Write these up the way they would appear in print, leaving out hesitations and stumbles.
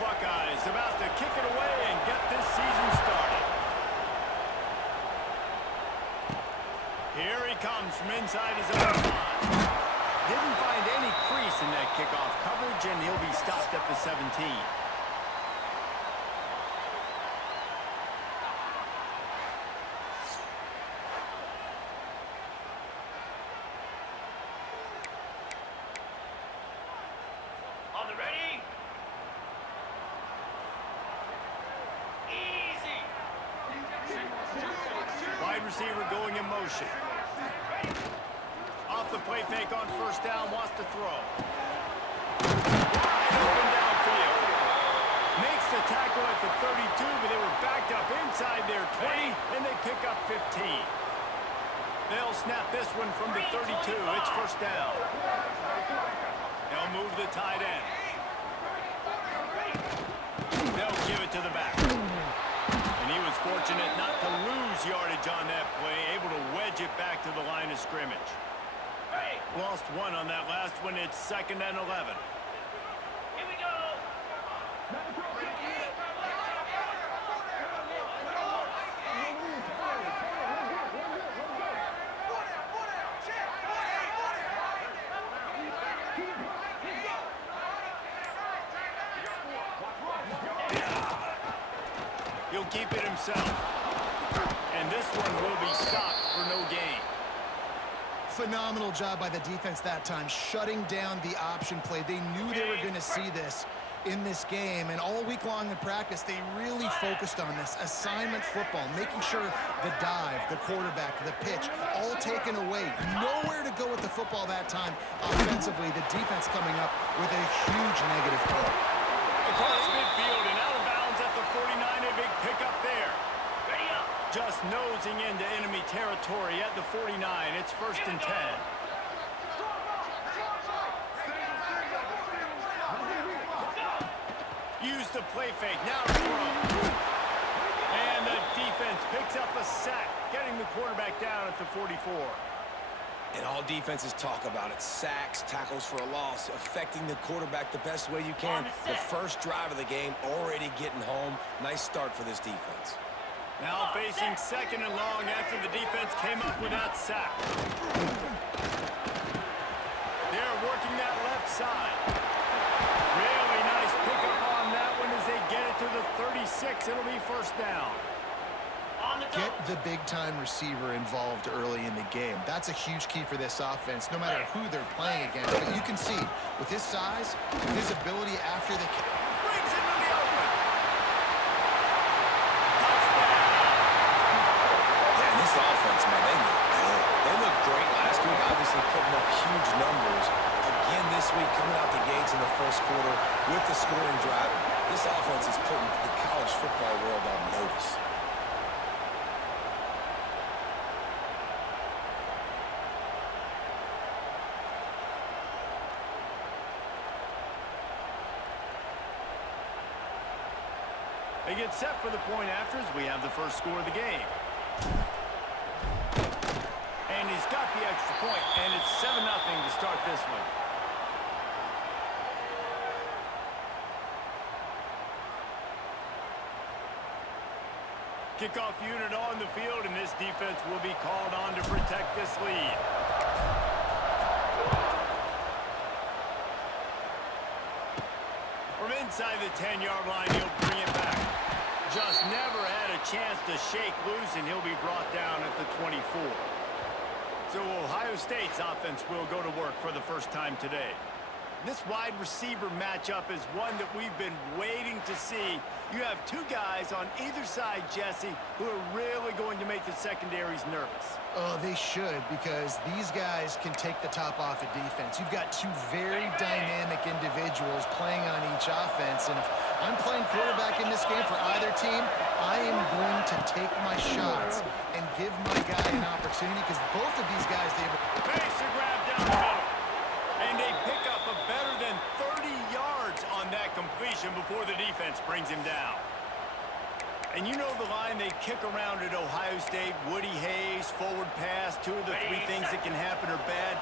Buckeyes about to kick it away and get this season started. Here he comes from inside his own 5. Didn't find any crease in that kickoff coverage, and he'll be stopped at the 17. On the ready? Easy. Wide receiver going in motion. Off the play fake on first down, wants to throw. Wide open downfield. Makes the tackle at the 32, but they were backed up inside their 20, and they pick up 15. They'll snap this one from the 32. It's first down. They'll move the tight end. They'll give it to the back. And he was fortunate not to lose yardage on that play, able to wedge it back to the line of scrimmage. Lost one on that last one. It's 2nd and 11. Here we go. He'll keep it himself. And this one will be stopped for no gain. Phenomenal job by the defense that time, shutting down the option play. They knew they were going to see this in this game, and all week long in practice, they really focused on this assignment football, making sure the dive, the quarterback, the pitch, all taken away. Nowhere to go with the football that time. Offensively, the defense coming up with a huge negative play. Across midfield and out of bounds at the 49, a big pickup there. Ready up. Just nosing into enemy territory at the 49. It's 1st and 10. Use the play fake. Now throw. And the defense picks up a sack, getting the quarterback down at the 44. And all defenses talk about it. Sacks, tackles for a loss, affecting the quarterback the best way you can. The first drive of the game, already getting home. Nice start for this defense. Now facing 2nd and long after the defense came up with that sack. They're working that left side. Really nice pickup on that one as they get it to the 36. It'll be first down. Get the big-time receiver involved early in the game. That's a huge key for this offense, no matter who they're playing against. But you can see, with his size, with his ability after the... Brings him to the open. Yeah, this offense, man, they look good. They looked great last week, obviously putting up huge numbers. Again this week, coming out the gates in the first quarter with the scoring drive. This offense is putting the college football world on notice. They get set for the point after as we have the first score of the game. And he's got the extra point, and it's 7-0 to start this one. Kickoff unit on the field, and this defense will be called on to protect this lead. From inside the 10-yard line, he'll bring it back. Just never had a chance to shake loose, and he'll be brought down at the 24. So Ohio State's offense will go to work for the first time today. This wide receiver matchup is one that we've been waiting to see. You have two guys on either side, Jesse, who are really going to make the secondaries nervous. Oh, they should, because these guys can take the top off of defense. You've got two very dynamic individuals playing on each offense, and if I'm playing quarterback in this game for either team, I am going to take my shots and give my guy an opportunity, because both of these guys, they have Makes a grab down the middle. And they pick up a better than 30 yards on that completion before the defense brings him down. And you know the line they kick around at Ohio State, Woody Hayes, forward pass, two of the three things that can happen are bad.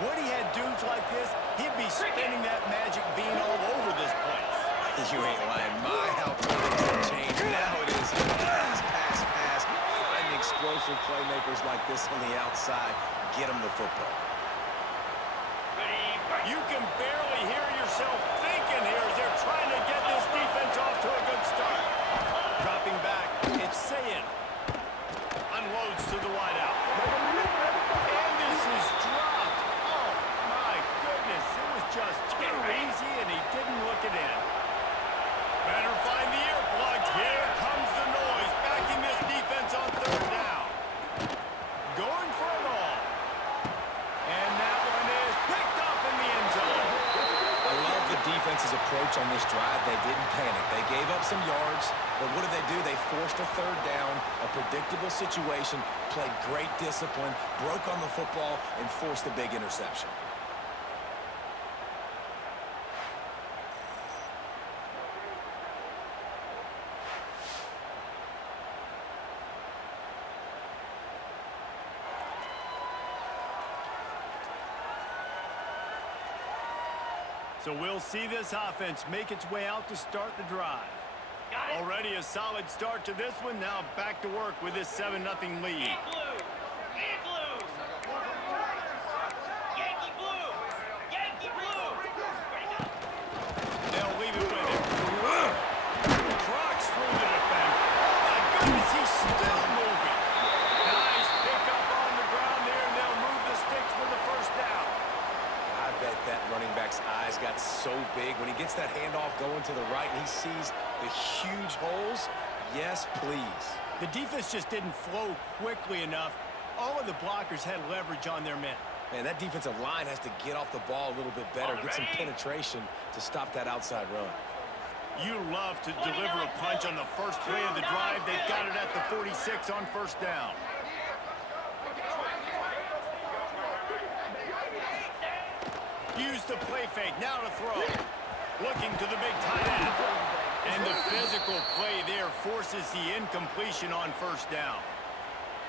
Woody had dudes like this, he'd be spinning that magic bean all over this place. You ain't lying. My, how things have changed. Now it is pass. Find explosive playmakers like this on the outside. Get them the football. Ready, break. You can barely hear yourself thinking here as they're trying to get this defense off to a good start. Dropping back, it's Sayin. Unloads to the wideout. And this is dropped. Oh, my goodness. It was just too easy, and he didn't look it in. Better find the earplugs. Here comes the noise. Backing this defense on third down. Going for it all. And that one is picked up in the end zone. I love the defense's approach on this drive. They didn't panic. They gave up some yards, but what did they do? They forced a third down, a predictable situation, played great discipline, broke on the football, and forced a big interception. So we'll see this offense make its way out to start the drive. Got it. Already a solid start to this one. Now back to work with this 7-0 lead. Igloo. Igloo. Yankee blue. Yankee blue. Ready, go. They'll leave it with him. Trucks through the defense. My goodness, he's still moving. Nice pickup on the ground there, and they'll move the sticks for the first down. I bet that running back's eyes got so big when he gets that handoff going to the right and he sees the huge holes. Yes, please. The defense just didn't flow quickly enough. All of the blockers had leverage on their men. Man, that defensive line has to get off the ball a little bit better, get some penetration to stop that outside run. You love to deliver a punch on the first play of the drive. They've got it at the 46 on first down. Use the play fake, now to throw. Looking to the big tight end. And the physical play there forces the incompletion on first down.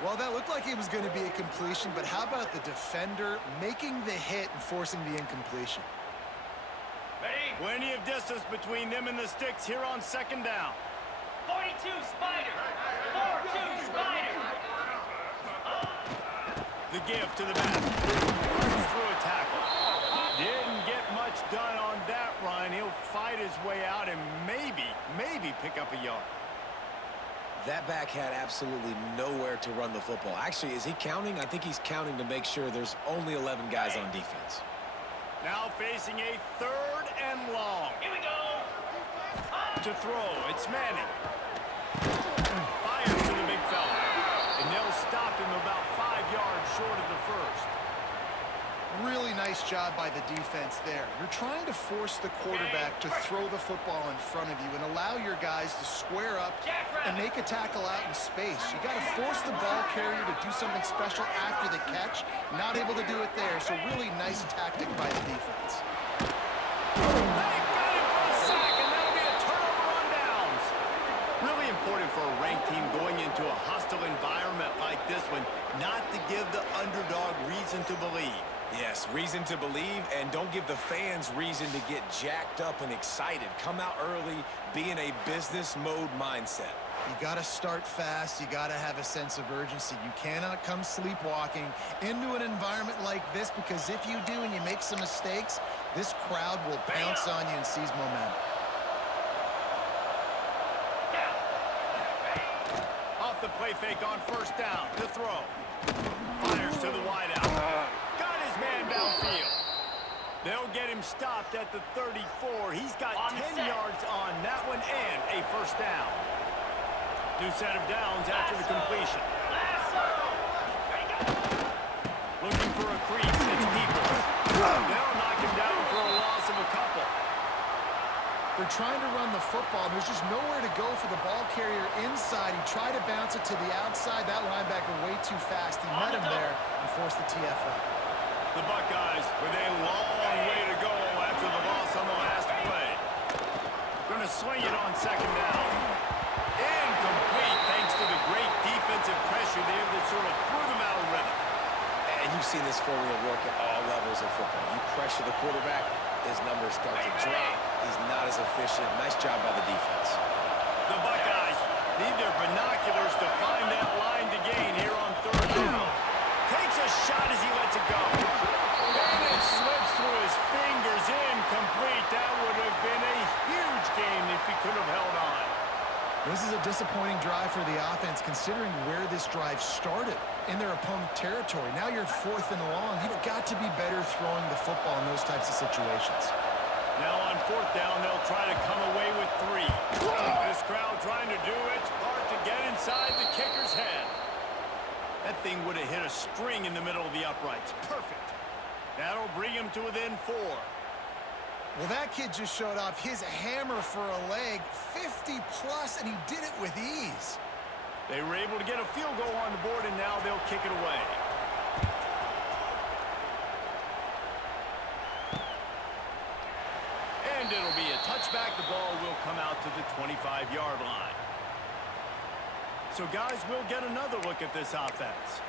Well, that looked like it was going to be a completion, but how about the defender making the hit and forcing the incompletion? Ready. Plenty of distance between them and the sticks here on second down. 42 Spider. 4-2 Spider. The give to the back. Runs through a tackle. Didn't get much done on that run. He'll fight his way out and maybe pick up a yard. That back had absolutely nowhere to run the football. Actually, is he counting? I think he's counting to make sure there's only 11 guys on defense. Now facing a third and long. Here we go. To throw, it's Manning. Fires to the big fella. And they'll stop him about 5 yards short of the first. Really nice job by the defense there. You're trying to force the quarterback to throw the football in front of you and allow your guys to square up and make a tackle out in space. You got to force the ball carrier to do something special after the catch. Not able to do it there, so really nice tactic by the defense. They got him for a sack, and that'll be a turnover on downs. Really important for a ranked team going into a hostile environment like this one, not to give the underdog reason to believe. Yes, reason to believe, and don't give the fans reason to get jacked up and excited. Come out early, be in a business mode mindset. You got to start fast. You got to have a sense of urgency. You cannot come sleepwalking into an environment like this, because if you do and you make some mistakes, this crowd will pounce on you and seize momentum. Off the play fake on first down. To throw. Fires to the wideout. Got his man downfield. They'll get him stopped at the 34. He's got 10 yards on that one and a first down. New set of downs after the completion. Looking for a crease. It's Peoples. They'll knock him down for a loss of a couple. They're trying to run the football. There's just nowhere to go for the ball carrier inside. He tried to bounce it to the outside. That linebacker way too fast. He met him there and forced the TFL. The Buckeyes with a long way to go after the loss on the last play. Going to swing it on second down. Incomplete thanks to the great defensive pressure there that sort of threw them out of rhythm. And you've seen this formula work at all levels of football. You pressure the quarterback, his numbers start to drop. He's not as efficient. Nice job by the defense. The Buckeyes need their binoculars to find that line to gain here on third down. Takes a shot as he lets it go. And it slips through his fingers, incomplete. That would have been a huge gain if he could have held on. This is a disappointing drive for the offense, considering where this drive started in their opponent territory. Now you're 4th and long. You've got to be better throwing the football in those types of situations. Now on 4th down, they'll try to come away with 3. This crowd trying to do its part to get inside the kicker's head. That thing would have hit a string in the middle of the uprights. Perfect. That'll bring him to within 4. Well, that kid just showed off his hammer for a leg, 50-plus, and he did it with ease. They were able to get a field goal on the board, and now they'll kick it away. And it'll be a touchback. The ball will come out to the 25-yard line. So, guys, we'll get another look at this offense.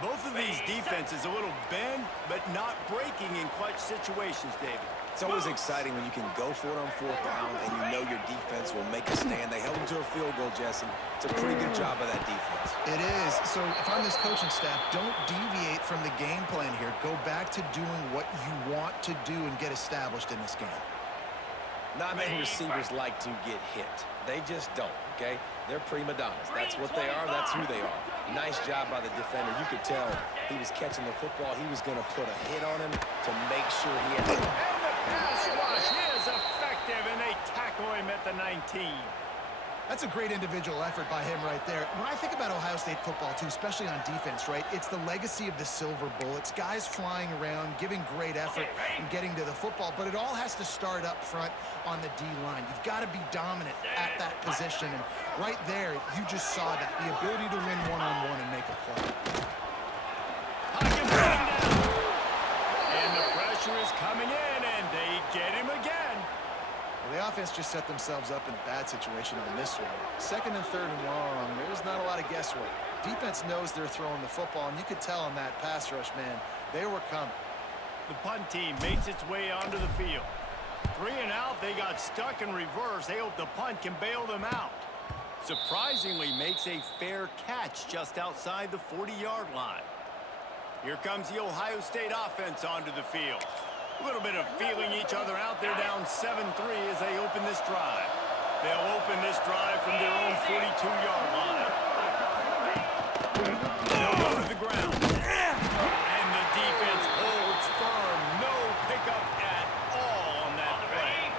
Both of these defenses a little bend, but not breaking in clutch situations, David. It's always exciting when you can go for it on 4th down and you know your defense will make a stand. They held them to a field goal, Jesse. It's a pretty good job by that defense. It is. So if I'm this coaching staff, don't deviate from the game plan here. Go back to doing what you want to do and get established in this game. Not many receivers like to get hit. They just don't, okay? They're prima donnas. That's what they are. That's who they are. Nice job by the defender. You could tell he was catching the football. He was going to put a hit on him to make sure he had... Pass rush is effective, and they tackle him at the 19. That's a great individual effort by him right there. When I think about Ohio State football, too, especially on defense, right, it's the legacy of the silver bullets, guys flying around, giving great effort and getting to the football, but it all has to start up front on the D-line. You've got to be dominant at that position, and right there, you just saw that, the ability to win one-on-one and make a play. Pocket bring down. And the pressure is coming in, and they get him again. Well, the offense just set themselves up in a bad situation on this one. 2nd and 3rd and long, there's not a lot of guesswork. Defense knows they're throwing the football, and you could tell on that pass rush, man, they were coming. The punt team makes its way onto the field. 3 and out, they got stuck in reverse. They hope the punt can bail them out. Surprisingly makes a fair catch just outside the 40-yard line. Here comes the Ohio State offense onto the field. A little bit of feeling each other out. They're down 7-3 as they open this drive. They'll open this drive from their own 42-yard line. They'll go to the ground. And the defense holds firm. No pickup at all on that play.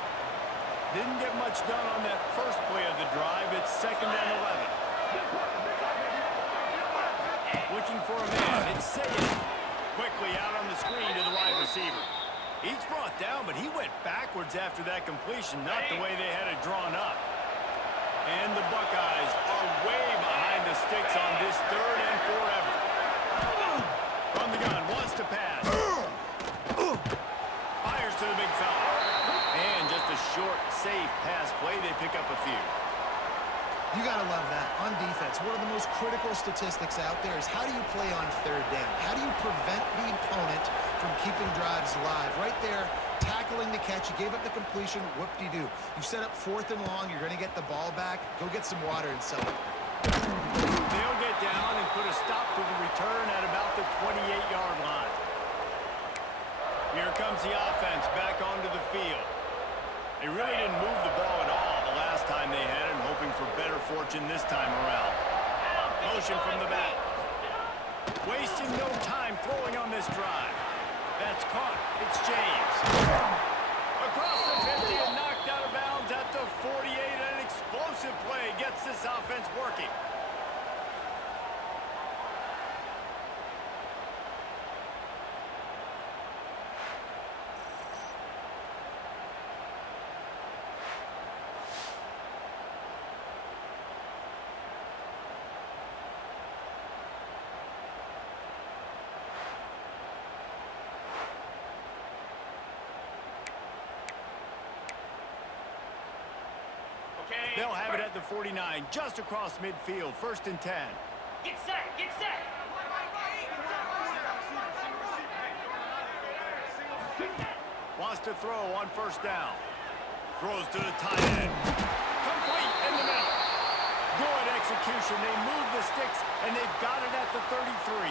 Didn't get much done on that first play of the drive. It's 2nd and 11. Looking for a man. It's Sayers. Quickly out on the screen to the wide receiver. He's brought down, but he went backwards after that completion, not the way they had it drawn up. And the Buckeyes are way behind the sticks on this 3rd and forever. From the gun, wants to pass. Fires to the big fella. And just a short, safe pass play. They pick up a few. You got to love that. On defense, one of the most critical statistics out there is how do you play on 3rd down? How do you prevent the opponent from keeping drives alive? Right there, tackling the catch. You gave up the completion. Whoop-de-doo. You've set up 4th and long. You're going to get the ball back. Go get some water and sell it. They'll get down and put a stop to the return at about the 28-yard line. Here comes the offense back onto the field. They really didn't move the ball at all the last time they had it, hoping for better fortune this time around. Motion from the back. Wasting no time throwing on this drive. That's caught. It's James. Across the 50 and knocked out of bounds at the 48. An explosive play gets this offense working. They'll have it at the 49, just across midfield, 1st and 10. Get set, get set. Wants to throw on first down. Throws to the tight end. Complete in the middle. Good execution. They move the sticks, and they've got it at the 33.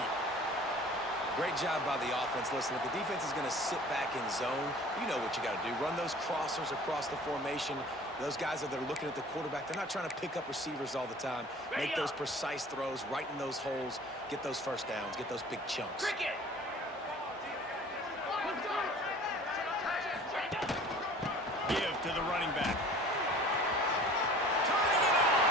Great job by the offense. Listen, if the defense is going to sit back in zone, you know what you got to do. Run those crossers across the formation. Those guys that are looking at the quarterback, they're not trying to pick up receivers all the time. Make those precise throws right in those holes. Get those first downs. Get those big chunks. Cricket. Give to the running back. Turning it on.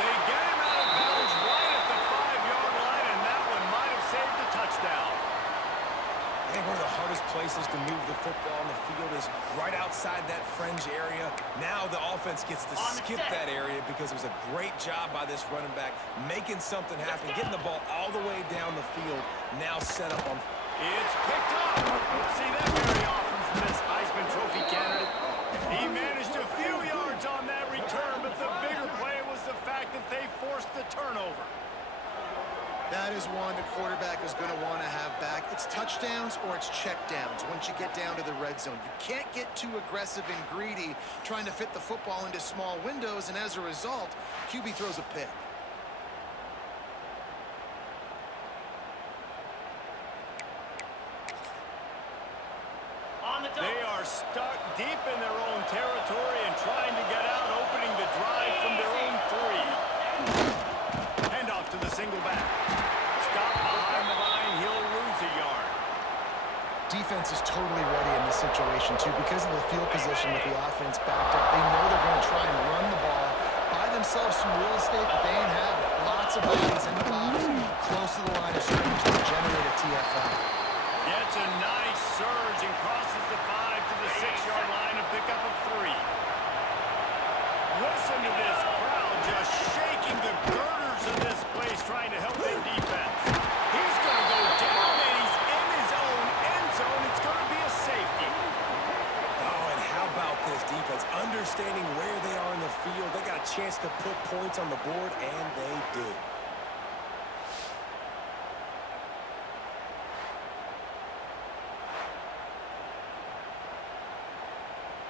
They get him out of bounds right at the 5-yard line, and that one might have saved a touchdown. I think one of the hardest places to move the football on the field is right outside that fringe area. Now the offense gets to skip that area because it was a great job by this running back making something happen, getting the ball all the way down the field, now set up on. It's picked up. Don't see that very often from this Heisman Trophy candidate. He managed a few yards on that return, but the bigger play was the fact that they forced the turnover. That is one the quarterback is going to want to have back. It's touchdowns or it's checkdowns once you get down to the red zone. You can't get too aggressive and greedy trying to fit the football into small windows, and as a result, QB throws a pick. They are stuck deep in their own territory and trying to get out, opening the drive from their own 3. Hand off to the single back. Stop behind the line. He'll lose a yard. Defense is totally ready in this situation, too, because of the field position with the offense backed up. They know they're going to try and run the ball, buy themselves some real estate, but they ain't have it. Lots of bodies in the box, close to the line of scrimmage to generate a TFL. Gets a nice surge and crosses the 5 to the 6-yard line to pick up a 3. Listen to this crowd just shaking the girders of this place trying to help their defense. He's going to go down and he's in his own end zone. It's going to be a safety. Oh, and how about this defense? Understanding where they are in the field. They got a chance to put points on the board, and they do.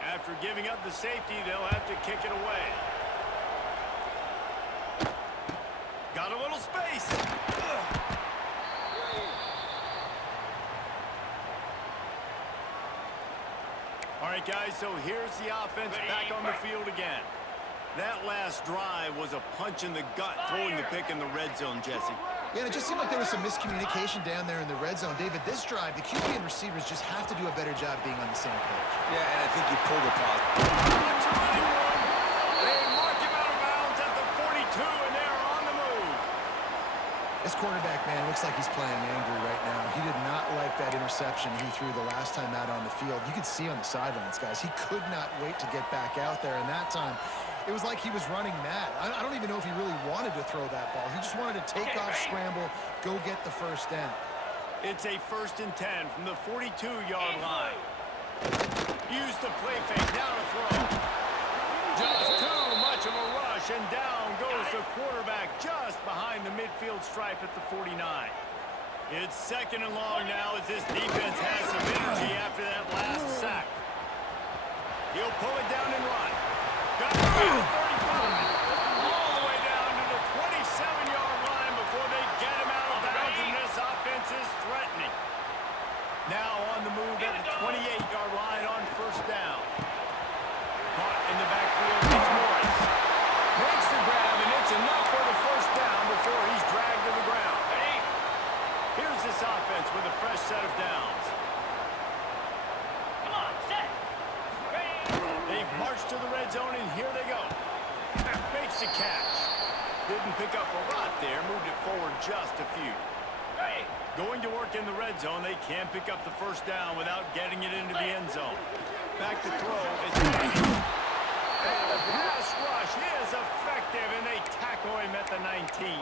After giving up the safety, they'll have to kick it away. Got a little space. All right, guys, so here's the offense back on the field again. That last drive was a punch in the gut, throwing the pick in the red zone, Jesse. Yeah, it just seemed like there was some miscommunication down there in the red zone. David, this drive, the QB and receivers just have to do a better job being on the same page. Yeah, and I think you pulled the pause. They mark him out of bounds at the 42, and they're on the move. This quarterback, man, looks like he's playing angry right now. He did not like that interception he threw the last time out on the field. You could see on the sidelines, guys. He could not wait to get back out there, and that time it was like he was running mad. I don't even know if he really wanted to throw that ball. He just wanted to take off, scramble, go get the first down. It's a 1st and 10 from the 42-yard line. Use the play fake, now to throw. Just too much of a rush, and down goes the quarterback just behind the midfield stripe at the 49. It's 2nd and long now as this defense has some energy after that last sack. He'll pull it down and run. Got it to the 35. All the way down to the 27-yard line before they get him out of bounds, and this offense is threatening. Now on the move at the 28-yard line on first down. Caught in the backfield, it's Morris. Makes the grab, and it's enough for the first down before he's dragged to the ground. Here's this offense with a fresh set of downs. Come on, set. They've marched to the red zone, and here they go. Makes the catch. Didn't pick up a lot there, moved it forward just a few. Going to work in the red zone, they can pick up the first down without getting it into the end zone. Back to throw, it's Manning. And the pass rush is effective, and they tackle him at the 19.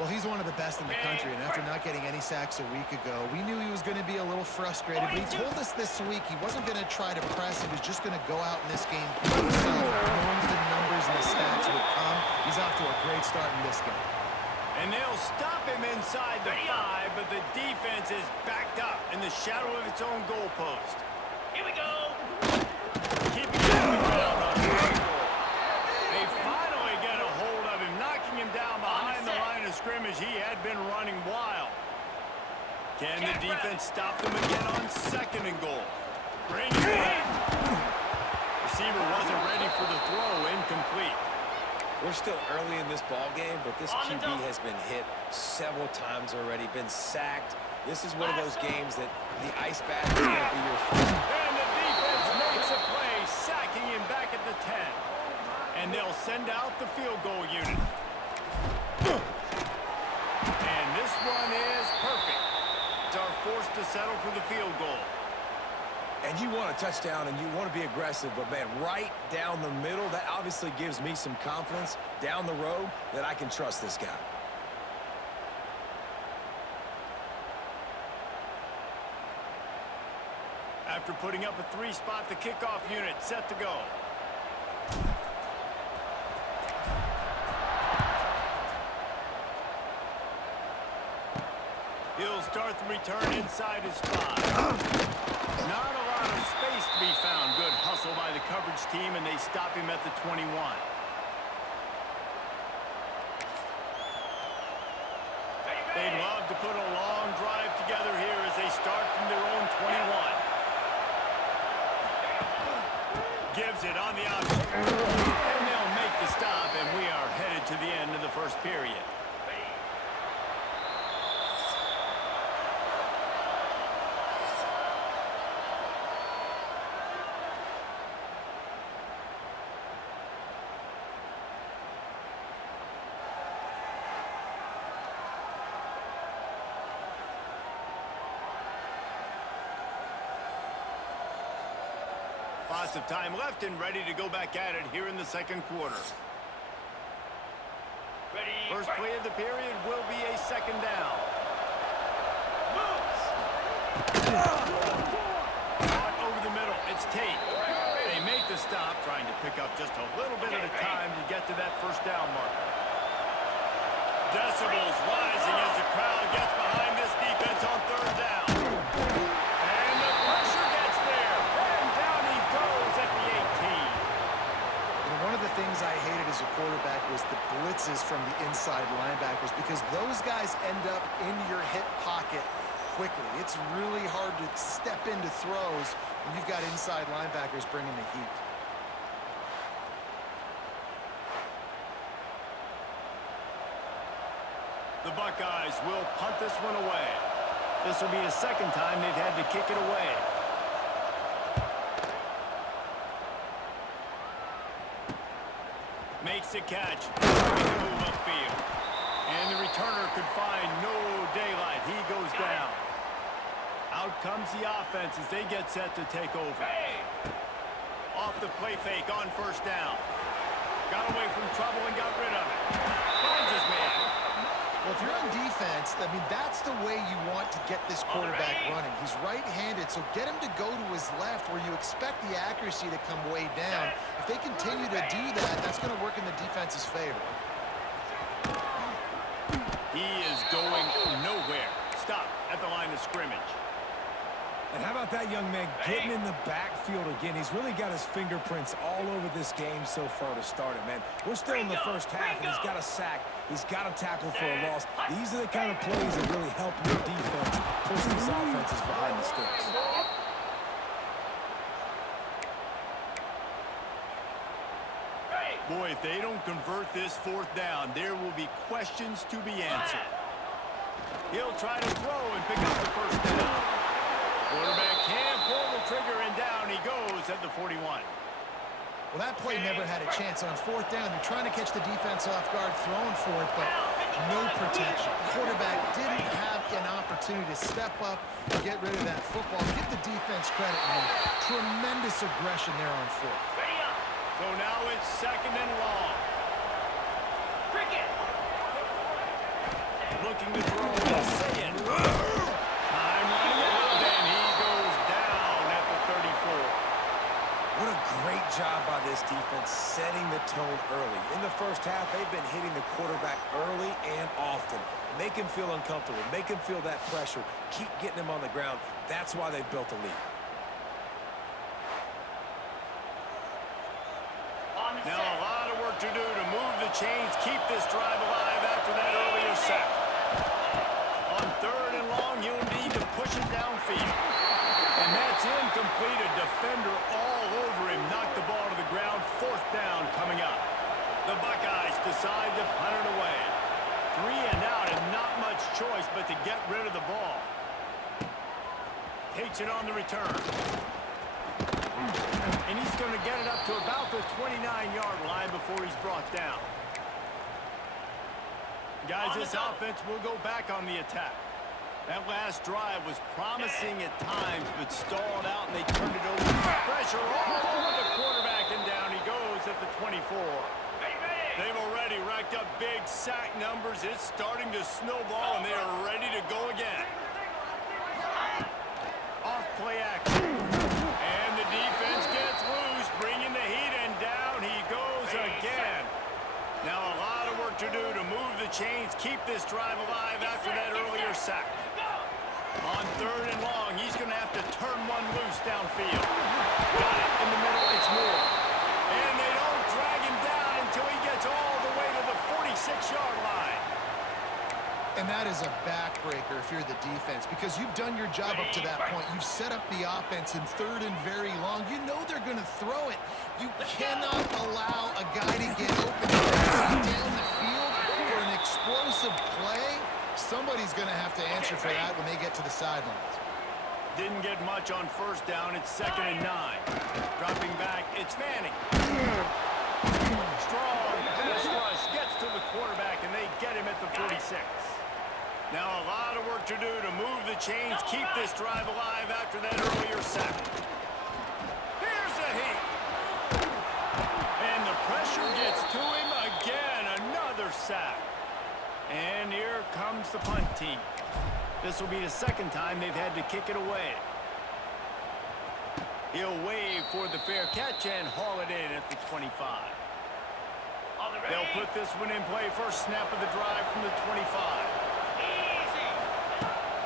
Well, he's one of the best in the country, and after not getting any sacks a week ago, we knew he was going to be a little frustrated, but he told us this week he wasn't going to try to press. He was just going to go out in this game by himself, knowing the numbers and the stats would come. He's off to a great start in this game. And they'll stop him inside the 5, but the defense is backed up in the shadow of its own goalpost. Here we go. Keeping him on the ground on first goal. They finally get a hold of him, knocking him down behind the line of scrimmage. He had been running wild. Can the defense stop them again on 2nd and goal? Bring it in. Receiver wasn't ready for the throw, incomplete. We're still early in this ball game, but this QB has been hit several times already, been sacked. This is one of those games that the ice bath is going to be your friend. And the defense makes a play, sacking him back at the 10. And they'll send out the field goal unit. And this one is perfect. Are forced to settle for the field goal. And you want a touchdown and you want to be aggressive, but man, right down the middle, that obviously gives me some confidence down the road that I can trust this guy. After putting up a 3-spot, the kickoff unit set to go. He'll start the return inside his 5. Not a lot of space to be found. Good hustle by the coverage team, and they stop him at the 21. They'd love to put a long drive together here as they start from their own 21. Gives it on the option. And they'll make the stop, and we are headed to the end of the first period. Lots of time left and ready to go back at it here in the 2nd quarter. Ready. First play of the period will be a 2nd down. Caught over the middle. It's Tate. They make the stop, trying to pick up just a little bit at a time to get to that 1st down marker. Decibels rising as the crowd gets behind this defense on 3rd down. And the pressure gets there. And down he goes at the 18. One of the things I hated as a quarterback was the blitzes from the inside linebackers, because those guys end up in your hip pocket quickly. It's really hard to step into throws when you've got inside linebackers bringing the heat. The Buckeyes will punt this one away. This will be the 2nd time they've had to kick it away. Makes the catch. Move upfield. And the returner could find no daylight. He goes down. Out comes the offense as they get set to take over. Off the play fake on 1st down. Got away from trouble and got rid of it. Finds his man. Well, if you're on defense, I mean, that's the way you want to get this quarterback running. He's right-handed, so get him to go to his left where you expect the accuracy to come way down. If they continue to do that, that's going to work in the defense's favor. He is going nowhere. Stop at the line of scrimmage. And how about that young man getting in the backfield again? He's really got his fingerprints all over this game so far to start it, man. We're still in the 1st half, and he's got a sack. He's got a tackle for a loss. These are the kind of plays that really help your defense push these offenses behind the sticks. Boy, if they don't convert this 4th down, there will be questions to be answered. He'll try to throw and pick up the 1st down. Quarterback can't pull the trigger, and down he goes at the 41. Well, that play never had a chance. On 4th down, they're trying to catch the defense off guard, throwing for it, but no protection. Quarterback didn't have an opportunity to step up and get rid of that football. Give the defense credit, man. Tremendous aggression there on 4th. So now it's 2nd and long. Cricket. Looking to throw, say it. Time running out, and he goes down at the 34. What a great job by this defense setting the tone early. In the first half, they've been hitting the quarterback early and often. Make him feel uncomfortable. Make him feel that pressure. Keep getting him on the ground. That's why they've built a lead. Now a lot of work to do to move the chains, keep this drive alive after that earlier sack. On 3rd and long, you'll need to push it downfield. And that's incomplete. A defender all over him. Knocked the ball to the ground. 4th down coming up. The Buckeyes decide to punt it away. 3 and out and not much choice but to get rid of the ball. Takes it on the return. And he's going to get it up to about the 29-yard line before he's brought down. Guys, this offense will go back on the attack. That last drive was promising at times, but stalled out, and they turned it over. Pressure all over the quarterback, and down he goes at the 24. They've already racked up big sack numbers. It's starting to snowball, and they are ready to go again. Off play action. And the defense gets loose, bringing the heat, and down he goes again. Now a lot of work to do to move the chains, keep this drive alive after that earlier sack. On 3rd and long, he's going to have to turn one loose downfield. Got it in the middle, it's more. And they don't drag him down until he gets all the way to the 46-yard line. And that is a backbreaker if you're the defense, because you've done your job up to that point. You've set up the offense in 3rd and very long. You know they're going to throw it. You cannot allow a guy to get open down the field for an explosive play. Somebody's going to have to answer for that when they get to the sidelines. Didn't get much on 1st down. It's 2nd and 9. Dropping back, it's Manning. Strong pass rush gets to the quarterback, and they get him at the 46. Now a lot of work to do to move the chains, keep this drive alive after that earlier sack. Here's a hit. And the pressure gets to him again. Another sack. And here comes the punt team. This will be the 2nd time they've had to kick it away. He'll wave for the fair catch and haul it in at the 25. They'll put this one in play. First snap of the drive from the 25.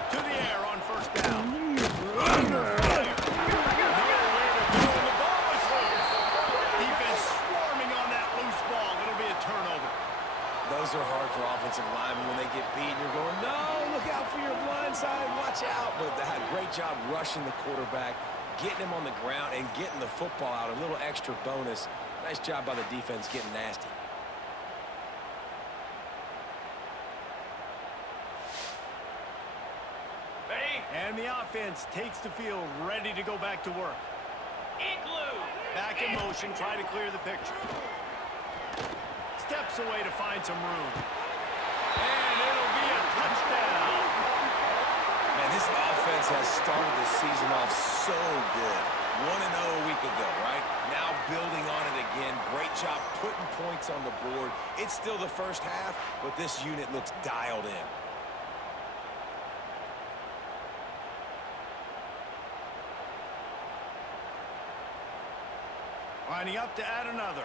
To the air on 1st down. Nowhere to go, and the ball is loose. Defense swarming on that loose ball. It'll be a turnover. Those are hard for offensive linemen when they get beat. You're going, no, look out for your blind side, watch out. But they had a great job rushing the quarterback, getting him on the ground, and getting the football out. A little extra bonus. Nice job by the defense getting nasty. And the offense takes the field, ready to go back to work. Back in motion, try to clear the picture. Steps away to find some room. And it'll be a touchdown. Man, this offense has started the season off so good. 1-0 a week ago, right? Now building on it again. Great job putting points on the board. It's still the first half, but this unit looks dialed in. Lining up to add another.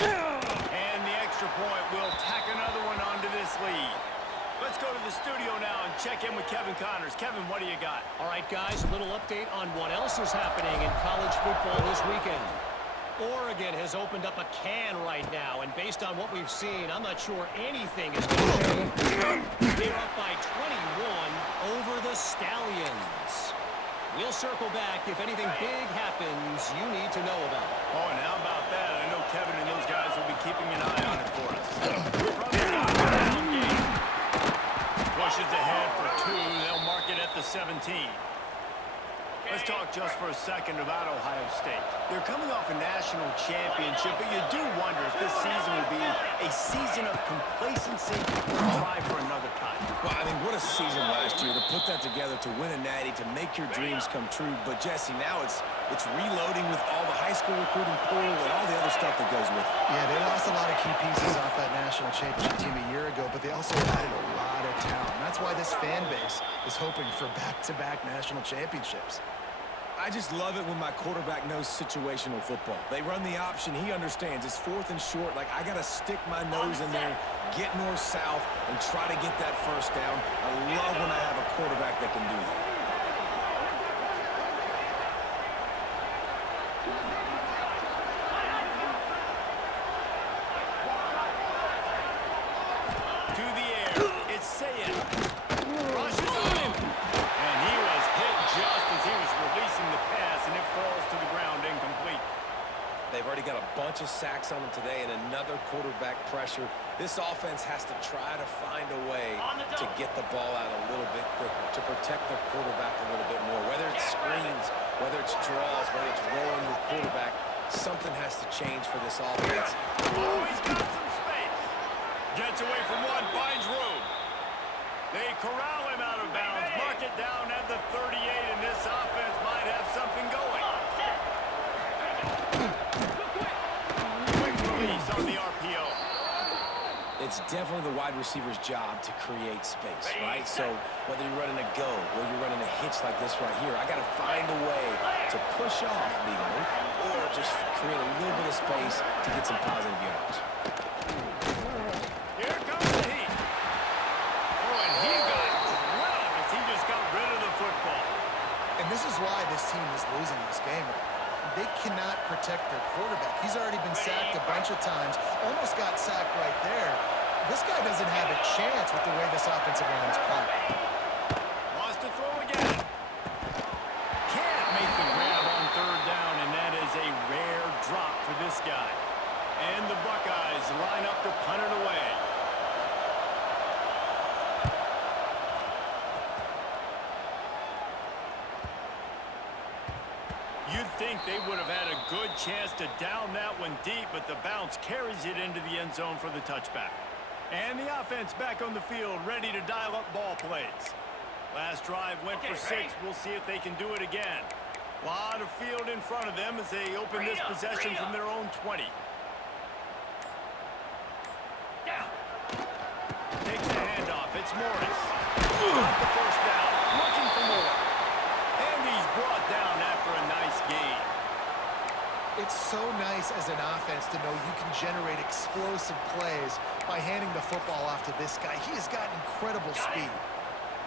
And the extra point will tack another one onto this lead. Let's go to the studio now and check in with Kevin Connors. Kevin, what do you got? All right, guys, a little update on what else is happening in college football this weekend. Oregon has opened up a can right now, and based on what we've seen, I'm not sure anything is going to change. They're up by 21 over the Stallions. We'll circle back if anything big happens you need to know about. Oh, and how about that? I know Kevin and those guys will be keeping an eye on it for us. We're probably going to have one game. Pushes ahead for 2. They'll mark it at the 17. Let's talk just for a second about Ohio State. They're coming off a national championship, but you do wonder if this season will be a season of complacency or try for another title. Well, I mean, what a season last year to put that together, to win a natty, to make your dreams come true. But, Jesse, now it's reloading with all the high school recruiting pool and all the other stuff that goes with it. Yeah, they lost a lot of key pieces off that national championship team a year ago, but they also added a lot of talent. That's why this fan base is hoping for back-to-back national championships. I just love it when my quarterback knows situational football. They run the option. He understands. It's 4th and short. Like, I got to stick my nose in there, get north-south, and try to get that first down. I love when I have a quarterback that can do that. To the air. It's Sayed. Rushes on him. And he was hit just as he was releasing the pass, and it falls to the ground incomplete. They've already got a bunch of sacks on them today and another quarterback pressure. This offense has to try to find a way to get the ball out a little bit quicker, to protect the quarterback a little bit more. Whether it's screens, whether it's draws, whether it's rolling the quarterback, something has to change for this offense. Oh, he's got some space. Gets away from one, finds room. They corral him out of bounds, mark it down at the 38, and this offense might have something going. Quick release on the RPO. It's definitely the wide receiver's job to create space, right? So whether you're running a go or you're running a hitch like this right here, I got to find a way to push off legally or just create a little bit of space to get some positive yards. Here comes the heat. Oh, and he got drilled as he just got rid of the football. And this is why this team is losing this game. They cannot protect their quarterback. He's already been sacked a bunch of times, almost got sacked right there. This guy doesn't have a chance with the way this offensive line is playing. Wants to throw again. Can't make the grab on 3rd down, and that is a rare drop for this guy. And the Buckeyes line up to punt it away. You'd think they would have had a good chance to down that one deep, but the bounce carries it into the end zone for the touchback. And the offense back on the field, ready to dial up ball plays. Last drive went for 6. We'll see if they can do it again. Lot of field in front of them as they open this possession from their own 20. Takes the handoff. It's Morris. Got the first down. Looking for more. And he's brought down after a nice gain. It's so nice as an offense to know you can generate explosive plays by handing the football off to this guy. He has got incredible speed.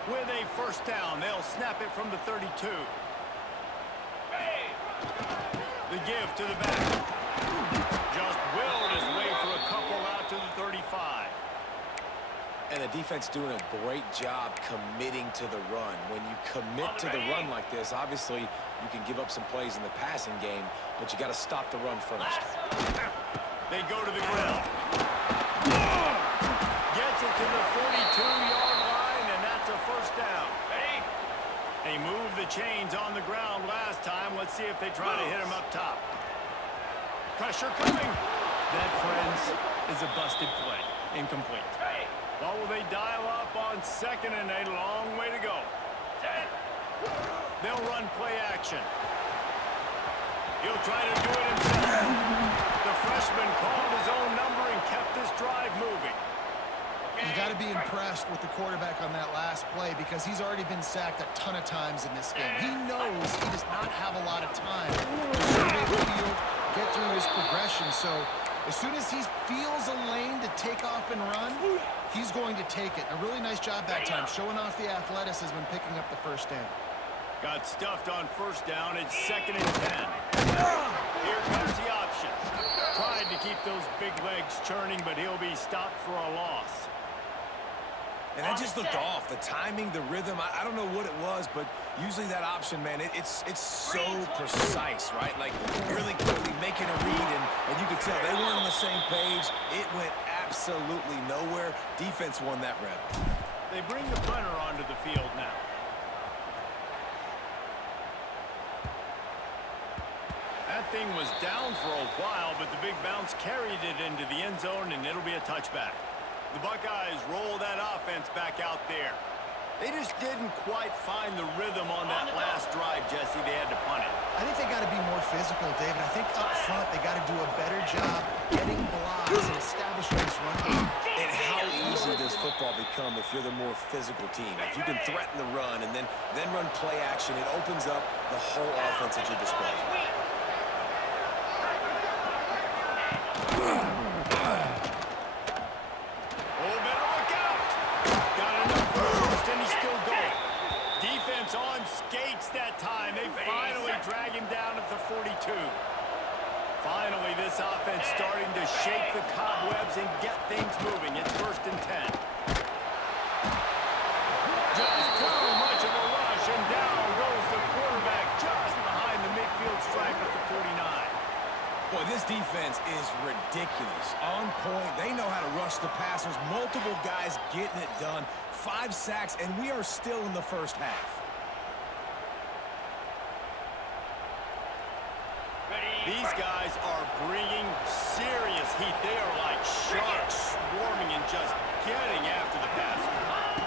With a first down, they'll snap it from the 32. The give to the back. Just willed his way for a couple out to the 35. And the defense doing a great job committing to the run. When you commit to the run like this, obviously you can give up some plays in the passing game, but you got to stop the run first. They go to the ground. Gets it to the 42-yard line, and that's a first down. They moved the chains on the ground last time. Let's see if they try to hit him up top. Pressure coming. That, friends, is a busted play. Incomplete. Well, will they dial up on 2nd and a long way to go? They'll run play action. He'll try to do it himself. The freshman called his own number and kept this drive moving. You got to be impressed with the quarterback on that last play because he's already been sacked a ton of times in this game. He knows he does not have a lot of time to survey the field, get through his progression. So as soon as he feels a lane to take off and run, he's going to take it. A really nice job that time, showing off the athleticism and picking up the first down. Got stuffed on first down. It's 2nd and 10. Here comes the option. Tried to keep those big legs churning, but he'll be stopped for a loss. And that just looked off. The timing, the rhythm, I don't know what it was, but usually that option, man, it's so precise, right? Like really quickly making a read, and you could tell they weren't on the same page. It went absolutely nowhere. Defense won that rep. They bring the punter onto the field now. That thing was down for a while, but the big bounce carried it into the end zone, and it'll be a touchback. The Buckeyes roll that offense back out there. They just didn't quite find the rhythm on that last drive, Jesse. They had to punt it. I think they got to be more physical, David. I think up front they got to do a better job getting blocks and establishing this run game. And how easy does football football become if you're the more physical team? If you can threaten the run and then run play action, it opens up the whole offense at your disposal. Oh, better look out. Got enough first, and he's still going. Defense on skates that time. They finally drag him down at the 42. Finally, this offense starting to shake the cobwebs and get things moving. It's 1st and 10. Just too much of a rush, and down goes the quarterback just behind the midfield stripe at the 49. Boy, this defense is ridiculous. On point. They know how to rush the passers. Multiple guys getting it done. 5 sacks, and we are still in the first half. These guys are bringing serious heat. They are like sharks swarming and just getting after the passer.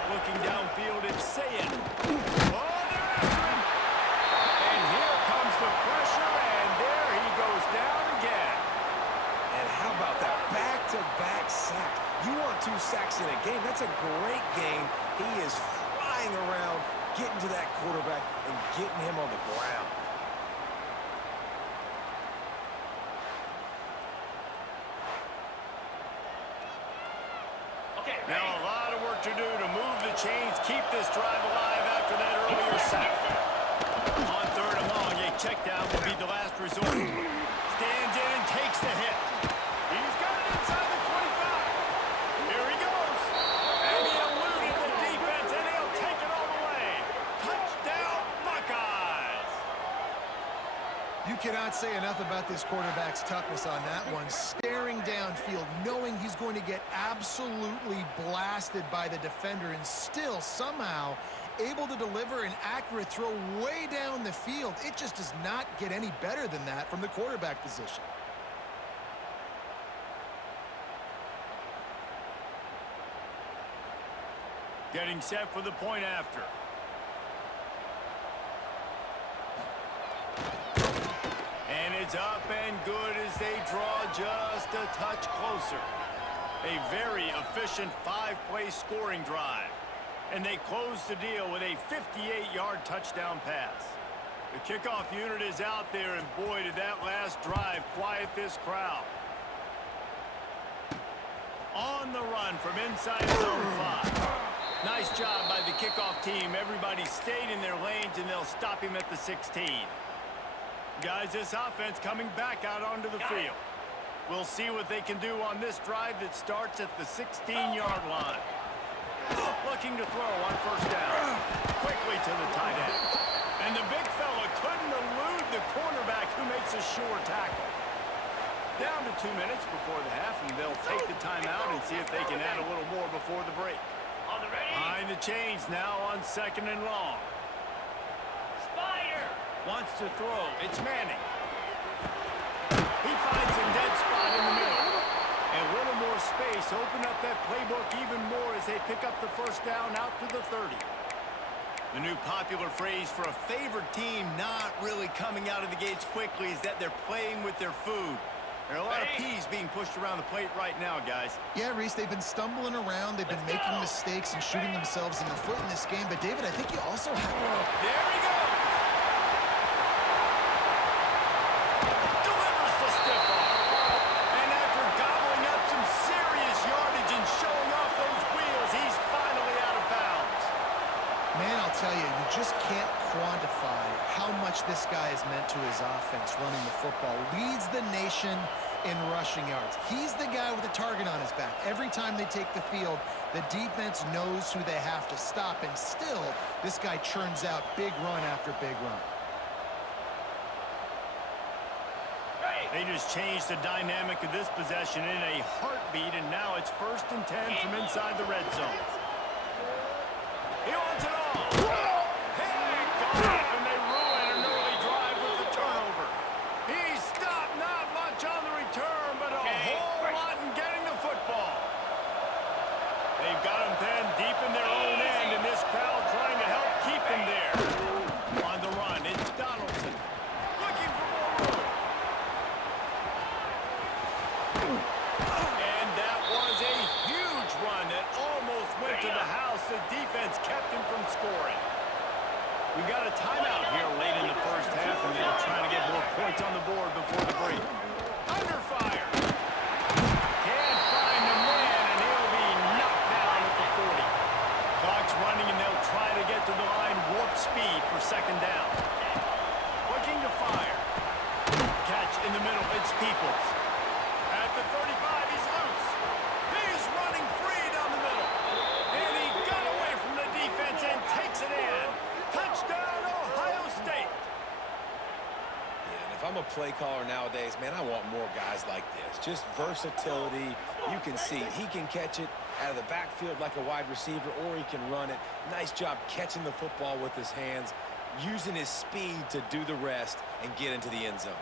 Looking downfield, it's saying, oh, they're after him. And here comes the pressure, and there he goes down again. And how about that back-to-back sack? You want 2 sacks in a game. That's a great game. He is flying around, getting to that quarterback and getting him on the ground. Now a lot of work to do to move the chains, keep this drive alive after that earlier sack. On 3rd and long, a check down will be the last resort. Stands in and takes the hit. He's got it inside the 25. Here he goes. And he eluded the defense, and he'll take it all the way. Touchdown, Buckeyes. You cannot say enough about this quarterback's toughness on that one. Staring downfield, knowing he's going to get absolutely blasted by the defender, and still somehow able to deliver an accurate throw way down the field. It just does not get any better than that from the quarterback position. Getting set for the point after. And it's up and good as they draw just a touch closer. A very efficient 5-play scoring drive. And they close the deal with a 58-yard touchdown pass. The kickoff unit is out there, and boy, did that last drive quiet this crowd. On the run from inside zone 5. Nice job by the kickoff team. Everybody stayed in their lanes, and they'll stop him at the 16. Guys, this offense coming back out onto the field. We'll see what they can do on this drive that starts at the 16-yard line. Looking to throw on 1st down. Quickly to the tight end. And the big fella couldn't elude the cornerback, who makes a sure tackle. Down to 2 minutes before the half, and they'll take the timeout and see if they can add a little more before the break. Behind the chains now on 2nd and long. Wants to throw. It's Manning. He finds a dead spot in the middle. And a little more space. Open up that playbook even more as they pick up the 1st down out to the 30. The new popular phrase for a favored team not really coming out of the gates quickly is that they're playing with their food. There are a lot of peas being pushed around the plate right now, guys. Yeah, Reese, they've been stumbling around. They've been making mistakes and shooting themselves in the foot in this game. But, David, I think you also have... There he goes. Delivers the stiff arm. And after gobbling up some serious yardage and showing off those wheels, he's finally out of bounds. Man, I'll tell you, you just can't quantify how much this guy has meant to his offense running the football. Leads the nation in rushing yards. He's the guy with a target on his back. Every time they take the field, the defense knows who they have to stop, and still, this guy churns out big run after big run. They just changed the dynamic of this possession in a heartbeat, and now it's 1st and 10 from inside the red zone. He wants it all. Picked off, and they ruin an early drive with the turnover. He stopped not much on the return, but a whole lot in getting the football. They've got him pinned deep in their own end, and this crowd trying to help keep him there. On the run, it's Donaldson. Looking for more room. And that was a huge run that almost went We got a timeout here late in the first half, and they'll try to get more points on the board before the break. Under fire. Can't find the man, and he'll be knocked down at the 40. Clock's running, and they'll try to get to the line warp speed for second down. Looking to fire. Catch in the middle. It's Peoples. At the 35, he's loose. He's running free down the middle. And he got away from the defense and takes it in. Touchdown, Ohio State. Yeah, and if I'm a play caller nowadays, man, I want more guys like this. Just versatility. You can see he can catch it out of the backfield like a wide receiver, or he can run it. Nice job catching the football with his hands, using his speed to do the rest and get into the end zone.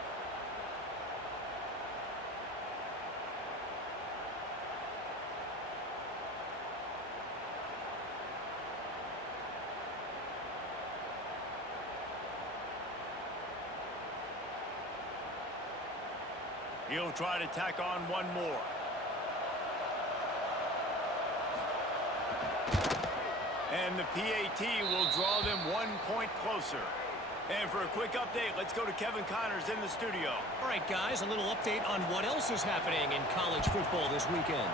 He'll try to tack on one more. And the PAT will draw them 1 point closer. And for a quick update, let's go to Kevin Connors in the studio. All right, guys, a little update on what else is happening in college football this weekend.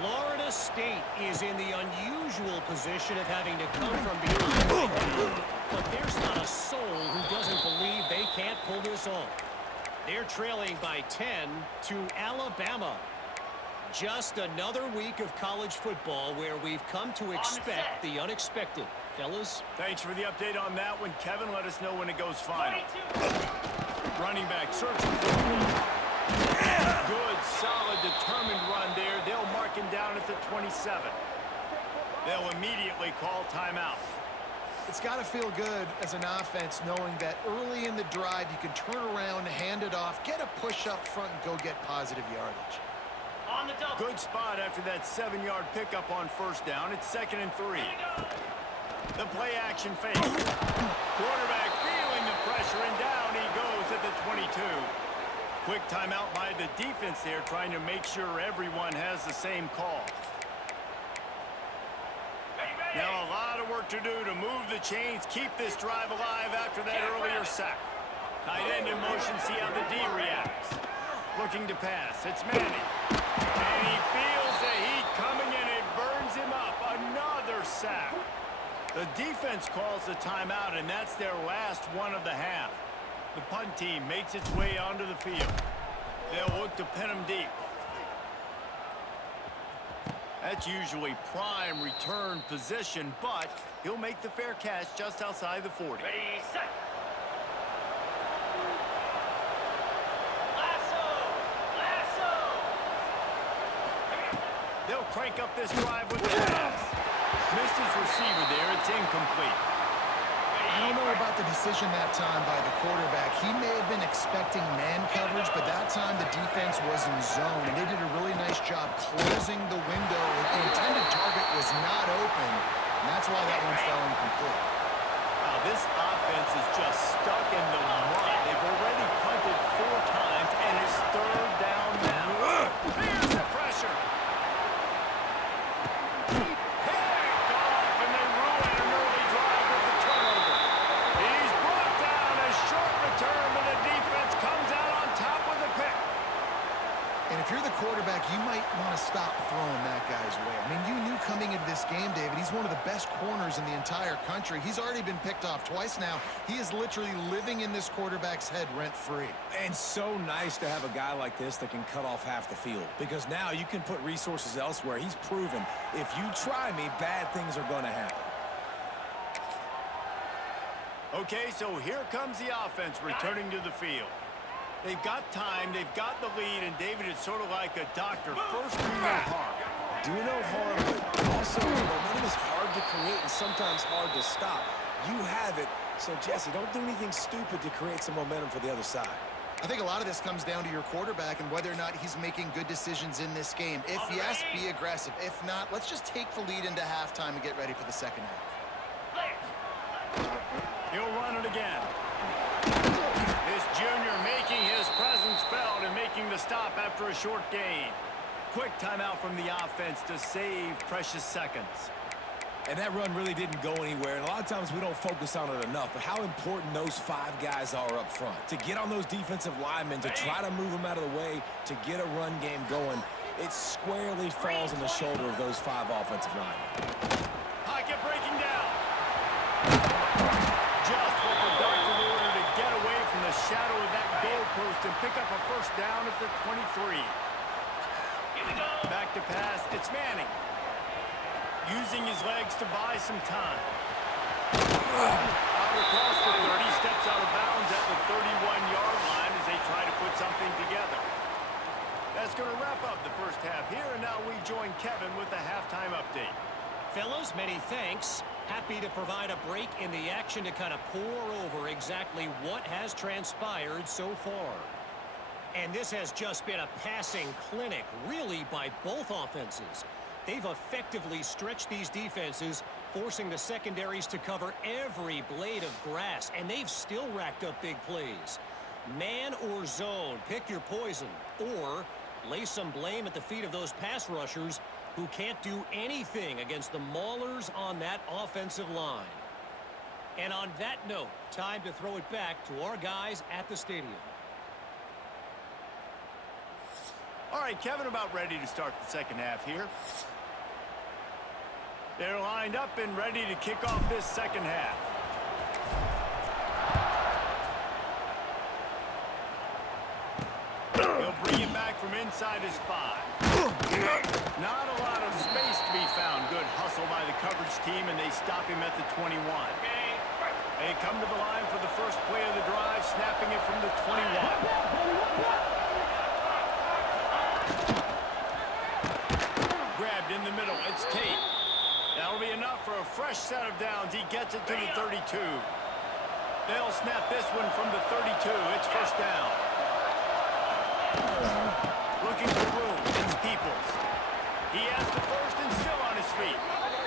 Florida State is in the unusual position of having to come from behind. But there's not a soul who doesn't believe they can't pull this off. They're trailing by 10 to Alabama. Just another week of college football where we've come to expect the unexpected. Fellas? Thanks for the update on that one, Kevin. Let us know when it goes final. Running back searching for the ball. Good, solid, determined run there. They'll mark him down at the 27. They'll immediately call timeout. It's got to feel good as an offense knowing that early in the drive you can turn around, hand it off, get a push up front, and go get positive yardage. On the double. Good spot after that 7-yard pickup on first down. It's 2nd and 3. The play action fake. Quarterback feeling the pressure, and down he goes at the 22. Quick timeout by the defense there, trying to make sure everyone has the same call. Now a lot of work to do to move the chains, keep this drive alive after that earlier sack. Tight end in motion, see how the D reacts. Looking to pass, it's Manning. And he feels the heat coming and it burns him up. Another sack. The defense calls the timeout, and that's their last one of the half. The punt team makes its way onto the field. They'll look to pin him deep. That's usually prime return position, but he'll make the fair catch just outside the 40. Ready, set. Lasso. They'll crank up this drive with the pass. Missed his receiver there. It's incomplete. I don't know about the decision that time by the quarterback. He may have been expecting man coverage, but that time the defense was in zone, and they did a really nice job closing the window. The intended target was not open, and that's why that one fell incomplete. Wow, this offense is just stuck in the mud. They've already punted 4 times, and it's 3rd down now. Here's the pressure. Picked off, and they ruin an early drive with the turnover. He's brought down a short return, but the defense comes out on top with a pick. And if you're the quarterback, you might want to stop throwing that guy's way. I mean, you knew coming into this game, David, he's one of the best corners in the entire country. He's already been picked off twice now. He is literally living in this quarterback's head rent-free. And so nice to have a guy like this that can cut off half the field, because now you can put resources elsewhere. He's proven if you try me, bad things are going to happen. Okay, so here comes the offense returning to the field. They've got time, they've got the lead, and David is sort of like a doctor. First, do no harm. Do no harm, but also momentum is hard to create and sometimes hard to stop. You have it, so Jesse, don't do anything stupid to create some momentum for the other side. I think a lot of this comes down to your quarterback and whether or not he's making good decisions in this game. If yes, be aggressive. If not, let's just take the lead into halftime and get ready for the second half. He'll run it again. This junior making his presence felt and making the stop after a short gain. Quick timeout from the offense to save precious seconds. And that run really didn't go anywhere, and a lot of times we don't focus on it enough, but how important those 5 guys are up front. To get on those defensive linemen, to try to move them out of the way, to get a run game going, it squarely falls on the shoulder of those 5 offensive linemen. Pocket breaking down. Just what the doctor ordered to get away from the shadow of that goalpost and pick up a first down at the 23. Here we go. Back to pass. It's Manning. Using his legs to buy some time. Out across the 30, steps out of bounds at the 31-yard line as they try to put something together. That's going to wrap up the first half here, and now we join Kevin with the halftime update. Fellas, many thanks. Happy to provide a break in the action to kind of pour over exactly what has transpired so far. And this has just been a passing clinic, really, by both offenses. They've effectively stretched these defenses, forcing the secondaries to cover every blade of grass, and they've still racked up big plays. Man or zone, pick your poison, or lay some blame at the feet of those pass rushers who can't do anything against the maulers on that offensive line. And on that note, time to throw it back to our guys at the stadium. All right, Kevin, about ready to start the second half here. They're lined up and ready to kick off this second half. He'll bring it back from inside his 5. Not a lot of space to be found. Good hustle by the coverage team, and they stop him at the 21. They come to the line for the first play of the drive, snapping it from the 21. Grabbed in the middle. It's Tate. That'll be enough for a fresh set of downs. He gets it to the 32. They'll snap this one from the 32. It's first down. Looking for room. It's Peoples. He has the first and still on his feet.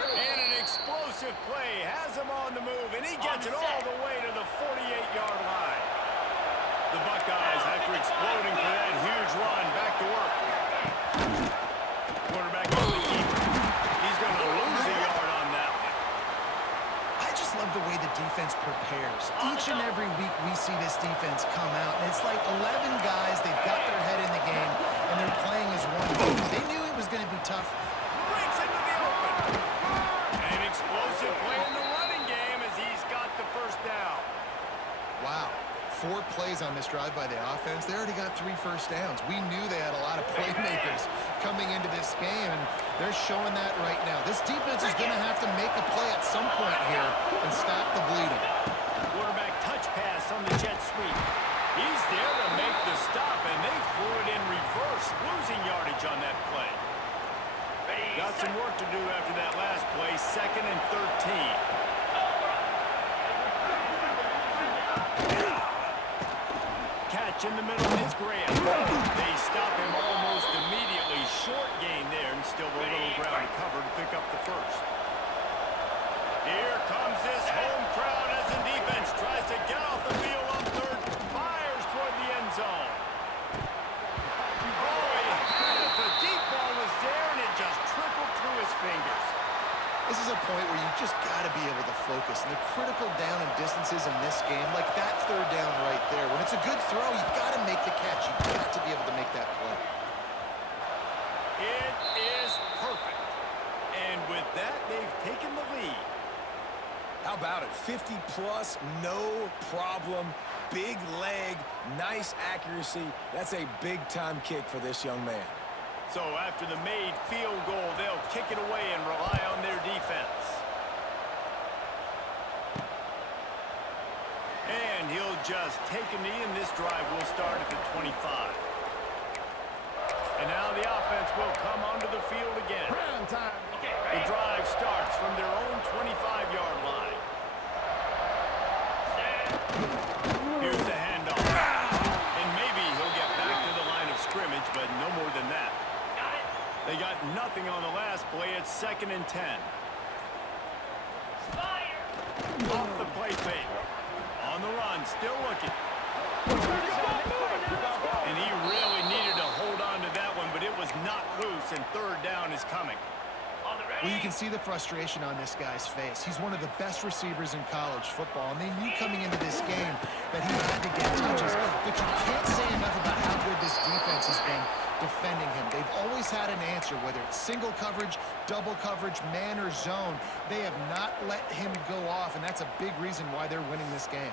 And an explosive play has him on the move, and he gets it all the way to the 48-yard line. The Buckeyes, after exploding for that huge run, back to work. Quarterback on the keeper. He's going to lose a yard on that one. I just love the way the defense prepares. Each and every week we see this defense come out, and it's like 11 guys, they've got their head in the game, and they're playing as one team. They knew it was going to be tough. Breaks into the open. An explosive play in the running game as he's got the first down. Wow. 4 plays on this drive by the offense. They already got 3 first downs. We knew they had a lot of playmakers coming into this game, and they're showing that right now. This defense is going to have to make a play at some point here and stop the bleeding. Quarterback touch pass on the jet sweep. He's there to make the stop, and they threw it in reverse, losing yardage on that play. Got some work to do after that last play, 2nd and 13. Catch in the middle is Graham. They stop him almost immediately. Short gain there, and still a little ground to cover to pick up the first. Here comes this home crowd as the defense tries to get off the field on 3rd. Fires toward the end zone. Oh, he had it. The deep ball was there, and it just trickled through his fingers. This is a point where you just got to be able to focus. And the critical down and distances in this game, like that 3rd down right there. When it's a good throw, you've got to make the catch. You've got to be able to make that play. It is perfect. And with that, they've taken the lead. How about it? 50-plus, no problem. Big leg, nice accuracy. That's a big-time kick for this young man. So after the made field goal, they'll kick it away and rely on their defense. And he'll just take a knee, and this drive will start at the 25. And now the offense will come onto the field again. The drive starts from their own 25-yard line. Here's the handoff. And maybe he'll get back to the line of scrimmage, but no more than that. They got nothing on the last play. It's 2nd and 10. Off the play fake. On the run, still looking. And he really needed to hold on to that one, but it was not loose, and 3rd down is coming. On the ready. Well, you can see the frustration on this guy's face. He's one of the best receivers in college football, and they knew coming into this game that he had to get touches. But you can't say enough about how good this defense has been defending him. They've always had an answer, whether it's single coverage, double coverage, man or zone. They have not let him go off, and that's a big reason why they're winning this game.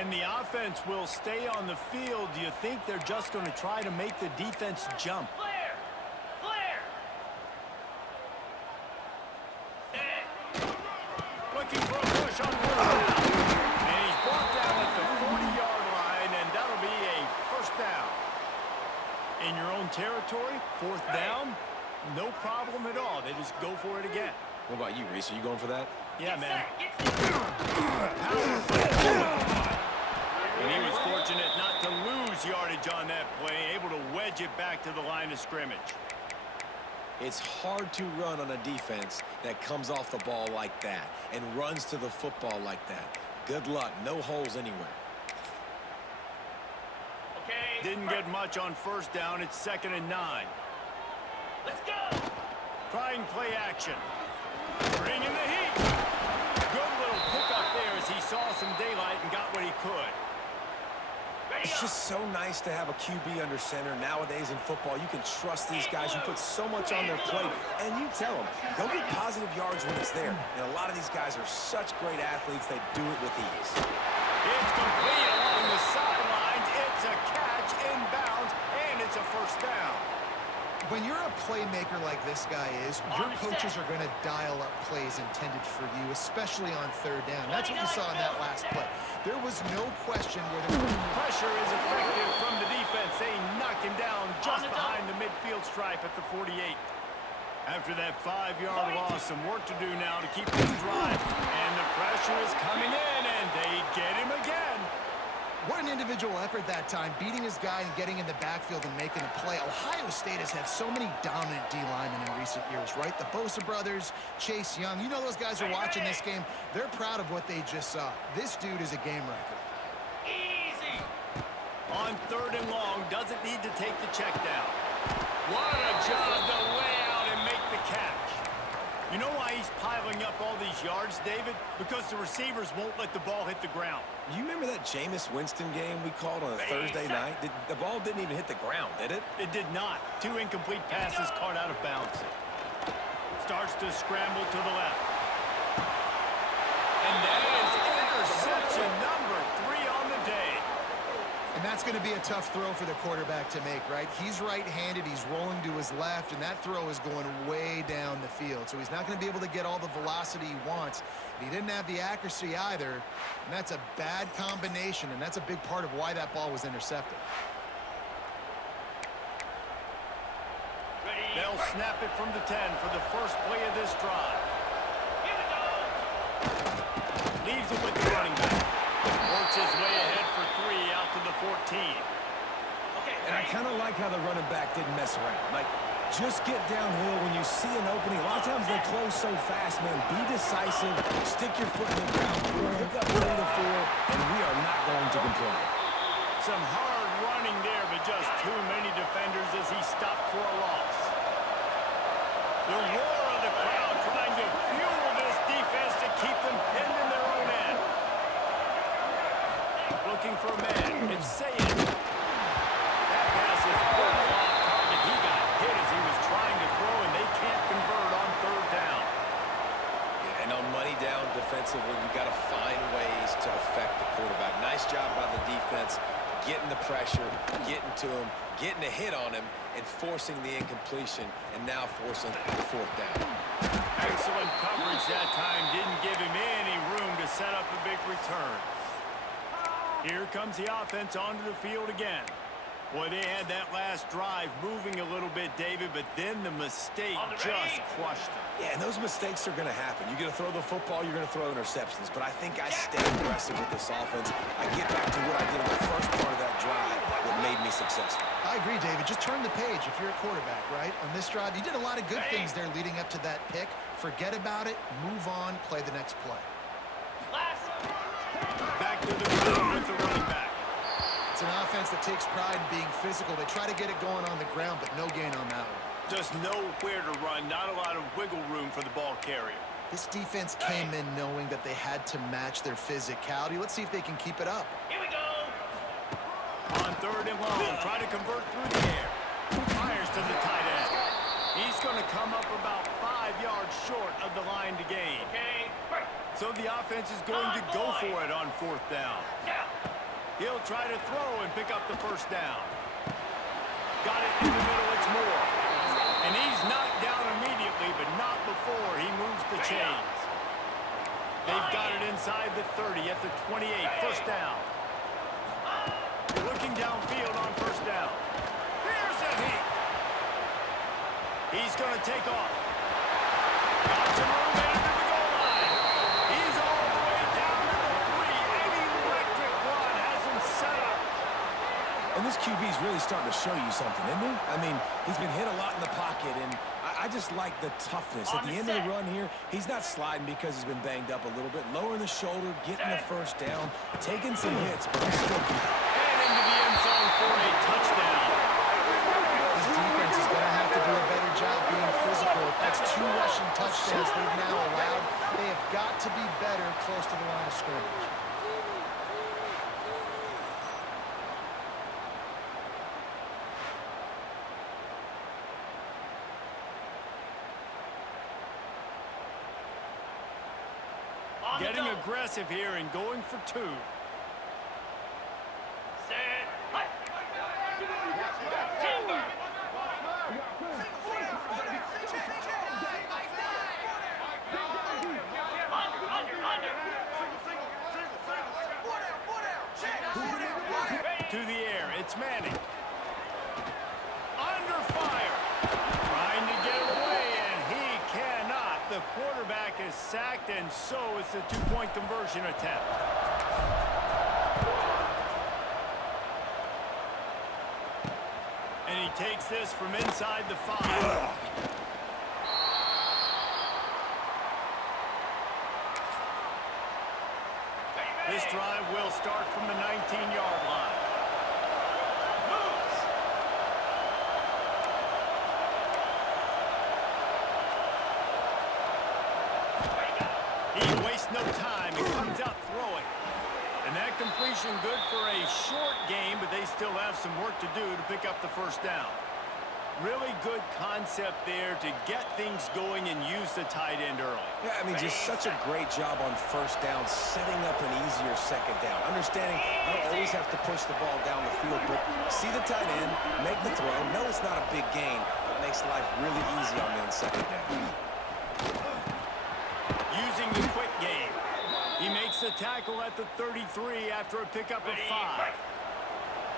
And the offense will stay on the field. Do you think they're just going to try to make the defense jump? Flare. Flare. Set. Looking for a push on third down. And he's brought down at the 40-yard line, and that'll be a first down. In your own territory, fourth down, no problem at all. They just go for it again. What about you, Reese? Are you going for that? Yeah, man. Get set. And he was fortunate not to lose yardage on that play, able to wedge it back to the line of scrimmage. It's hard to run on a defense that comes off the ball like that and runs to the football like that. Good luck. No holes anywhere. Okay. Didn't get much on first down. It's 2nd and 9. Let's go. Trying play action. Bring in the heat. Good little pickup there as he saw some daylight and got what he could. Ready It's up. just so nice to have a QB under center. Nowadays in football, you can trust these guys. You put so much on their plate, and you tell them, go get positive yards when it's there. And a lot of these guys are such great athletes, they do it with ease. It's complete along the sidelines. It's a catch inbounds, and it's a first down. When you're a playmaker like this guy is, your coaches are going to dial up plays intended for you, especially on third down. That's what you saw in that last play. There was no question where the Pressure is effective from the defense. They knock him down just behind the midfield stripe at the 48. After that 5-yard loss, some work to do now to keep this drive. And the pressure is coming in, and they get him again. What an individual effort that time, beating his guy and getting in the backfield and making a play. Ohio State has had so many dominant D linemen in recent years, right? The Bosa brothers, Chase Young. You know those guys are watching this game. They're proud of what they just saw. This dude is a game wrecker. Easy. On 3rd and long, doesn't need to take the check down. What a job to lay out and make the catch. You know why he's piling up all these yards, David? Because the receivers won't let the ball hit the ground. You remember that Jameis Winston game we called on a Thursday night? The ball didn't even hit the ground, did it? It did not. 2 incomplete passes caught out of bounds. Starts to scramble to the left. And that is interception number 3 on the day. And that's going to be a tough throw for the quarterback to make, right? He's right-handed, he's rolling to his left, and that throw is going way down the field. So he's not going to be able to get all the velocity he wants. He didn't have the accuracy either, and that's a bad combination, and that's a big part of why that ball was intercepted. Ready. They'll snap it from the 10 for the first play of this drive. Here we go. Leaves it with the running back. Works his way ahead for 3 out to the 14. Okay. And I kind of like how the running back didn't mess around. Like, just get downhill when you see an opening. A lot of times they close so fast, man. Be decisive. Stick your foot in the ground. Pick up 3 to 4, and we are not going to complain. Some hard running there, but just too many defenders as he stopped for a loss. The roar of the crowd trying to fuel this defense to keep them pinned in their own end. Looking for a man. It's Sayed. That pass is well off target. He got hit as he was trying to throw, and they can't convert on 3rd down. And on money down defensively, you got to find ways to affect the quarterback. Nice job by the defense, getting the pressure, getting to him, getting a hit on him, and forcing the incompletion, and now forcing the 4th down. Excellent coverage that time. Didn't give him any room to set up a big return. Here comes the offense onto the field again. Boy, they had that last drive moving a little bit, David, but then the mistake just crushed them. Yeah, and those mistakes are going to happen. You're going to throw the football, you're going to throw interceptions. But I think I stay aggressive with this offense. I get back to what I did in the first part of that drive that made me successful. I agree, David. Just turn the page if you're a quarterback, right? On this drive, you did a lot of good things there leading up to that pick. Forget about it, move on, play the next play. Last to the ground with the running back. It's an offense that takes pride in being physical. They try to get it going on the ground, but no gain on that one. Just nowhere to run, not a lot of wiggle room for the ball carrier. This defense came in knowing that they had to match their physicality. Let's see if they can keep it up. Here we go. On 3rd and long, try to convert through the air. Fires to the tight end. He's going to come up about 5 yards short of the line to gain. Okay. So the offense is going to go for it on 4th down. Down. He'll try to throw and pick up the 1st down. Got it in the middle, it's Moore. And he's knocked down immediately, but not before he moves the chains. They've got it inside the 30 at the 28, 1st down. Looking downfield on 1st down. Here's a heat. He's going to take off. Got to move into the goal line. He's all the way down to the 3. An electric run has him set up. And this QB's really starting to show you something, isn't he? I mean, he's been hit a lot in the pocket, and I just like the toughness. At the end of the run here, he's not sliding because he's been banged up a little bit. Lowering the shoulder, getting the 1st down, taking some hits, but he's still good. And into the end zone for a touchdown. This defense is going to have to do a better job being physical. That's 2 rushing touchdowns they've now allowed. They have got to be better close to the line of scrimmage. Getting aggressive here and going for 2. Set. Hut. Timber. To the air, it's Manning. Under fire. Trying to get away, and he cannot. The quarterback is sacked, and so is the 2-point conversion attempt. And he takes this from inside the 5. This drive will start from the 19-yard line. He wastes no time and comes out throwing. And that completion good for a short game, but they still have some work to do to pick up the 1st down. Really good concept there to get things going and use the tight end early. Yeah, I mean, just such a great job on 1st down, setting up an easier 2nd down. Understanding I don't always have to push the ball down the field, but see the tight end, make the throw. No, it's not a big gain, but makes life really easy on me on 2nd down. Using the quick game. He makes the tackle at the 33 after a pickup of 5.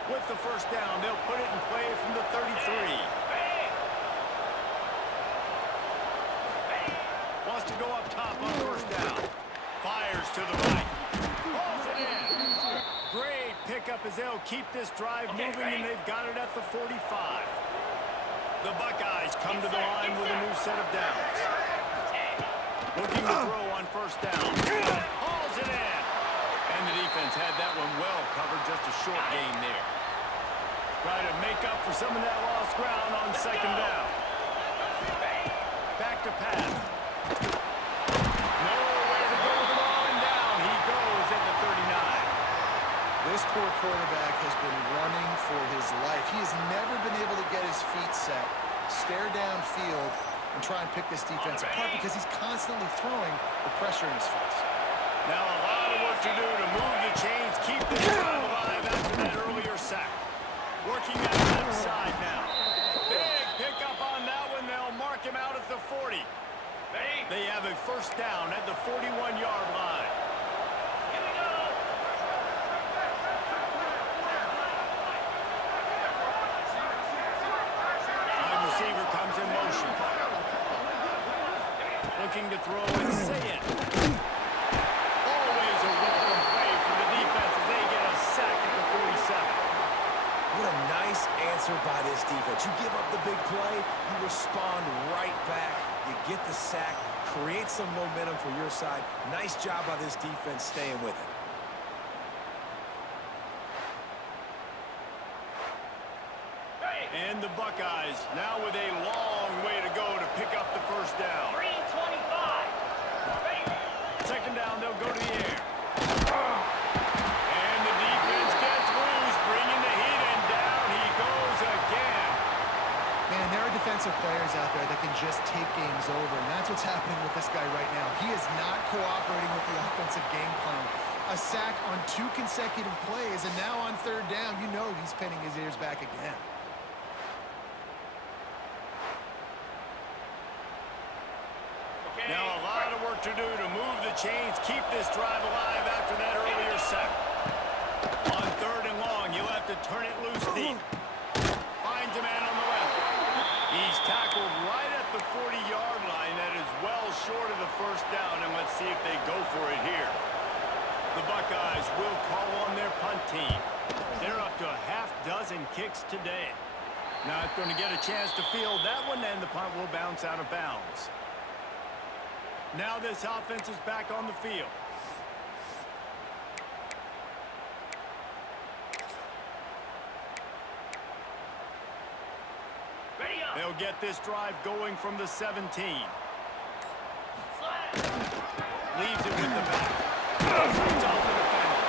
With the 1st down, they'll put it in play from the 33. Wants to go up top on 1st down. Fires to the right. Pulls it in. Great pickup as they'll keep this drive moving, and they've got it at the 45. The Buckeyes come to the line with a new set of downs. Looking to throw on 1st down. Hauls it in. And the defense had that one well covered, just a short gain there. Try to make up for some of that lost ground on 2nd down. Back to pass. Nowhere to go with the ball and down. He goes at the 39. This poor quarterback has been running for his life. He has never been able to get his feet set, stare downfield, and try and pick this defense apart because he's constantly throwing with pressure in his face. Now a lot of work to do to move the chains, keep this drive alive after that earlier sack. Working that left side now. Big pickup on that one. They'll mark him out at the 40. They have a 1st down at the 41-yard line. Here we go. Wide receiver comes in motion. Looking to throw and say it. Always a welcome play for the defense as they get a sack at the 47. What a nice answer by this defense. You give up the big play, you respond right back, you get the sack, create some momentum for your side. Nice job by this defense staying with it. And the Buckeyes now with a long way to go to pick up the first down. 3:25. Ready? Second down, they'll go to the air. And the defense gets loose, bringing the heat, and down he goes again. Man, there are defensive players out there that can just take games over, and that's what's happening with this guy right now. He is not cooperating with the offensive game plan. A sack on 2 consecutive plays, and now on third down, you know he's pinning his ears back again. Now a lot of work to do to move the chains, keep this drive alive after that earlier sack. On third and long, you'll have to turn it loose deep. Finds a man on the left. He's tackled right at the 40-yard line. That is well short of the first down, and let's see if they go for it here. The Buckeyes will call on their punt team. They're up to a half-dozen kicks today. Not going to get a chance to field that one, and the punt will bounce out of bounds. Now this offense is back on the field. Ready up. They'll get this drive going from the 17. Leaves it with the back. It's off the defender.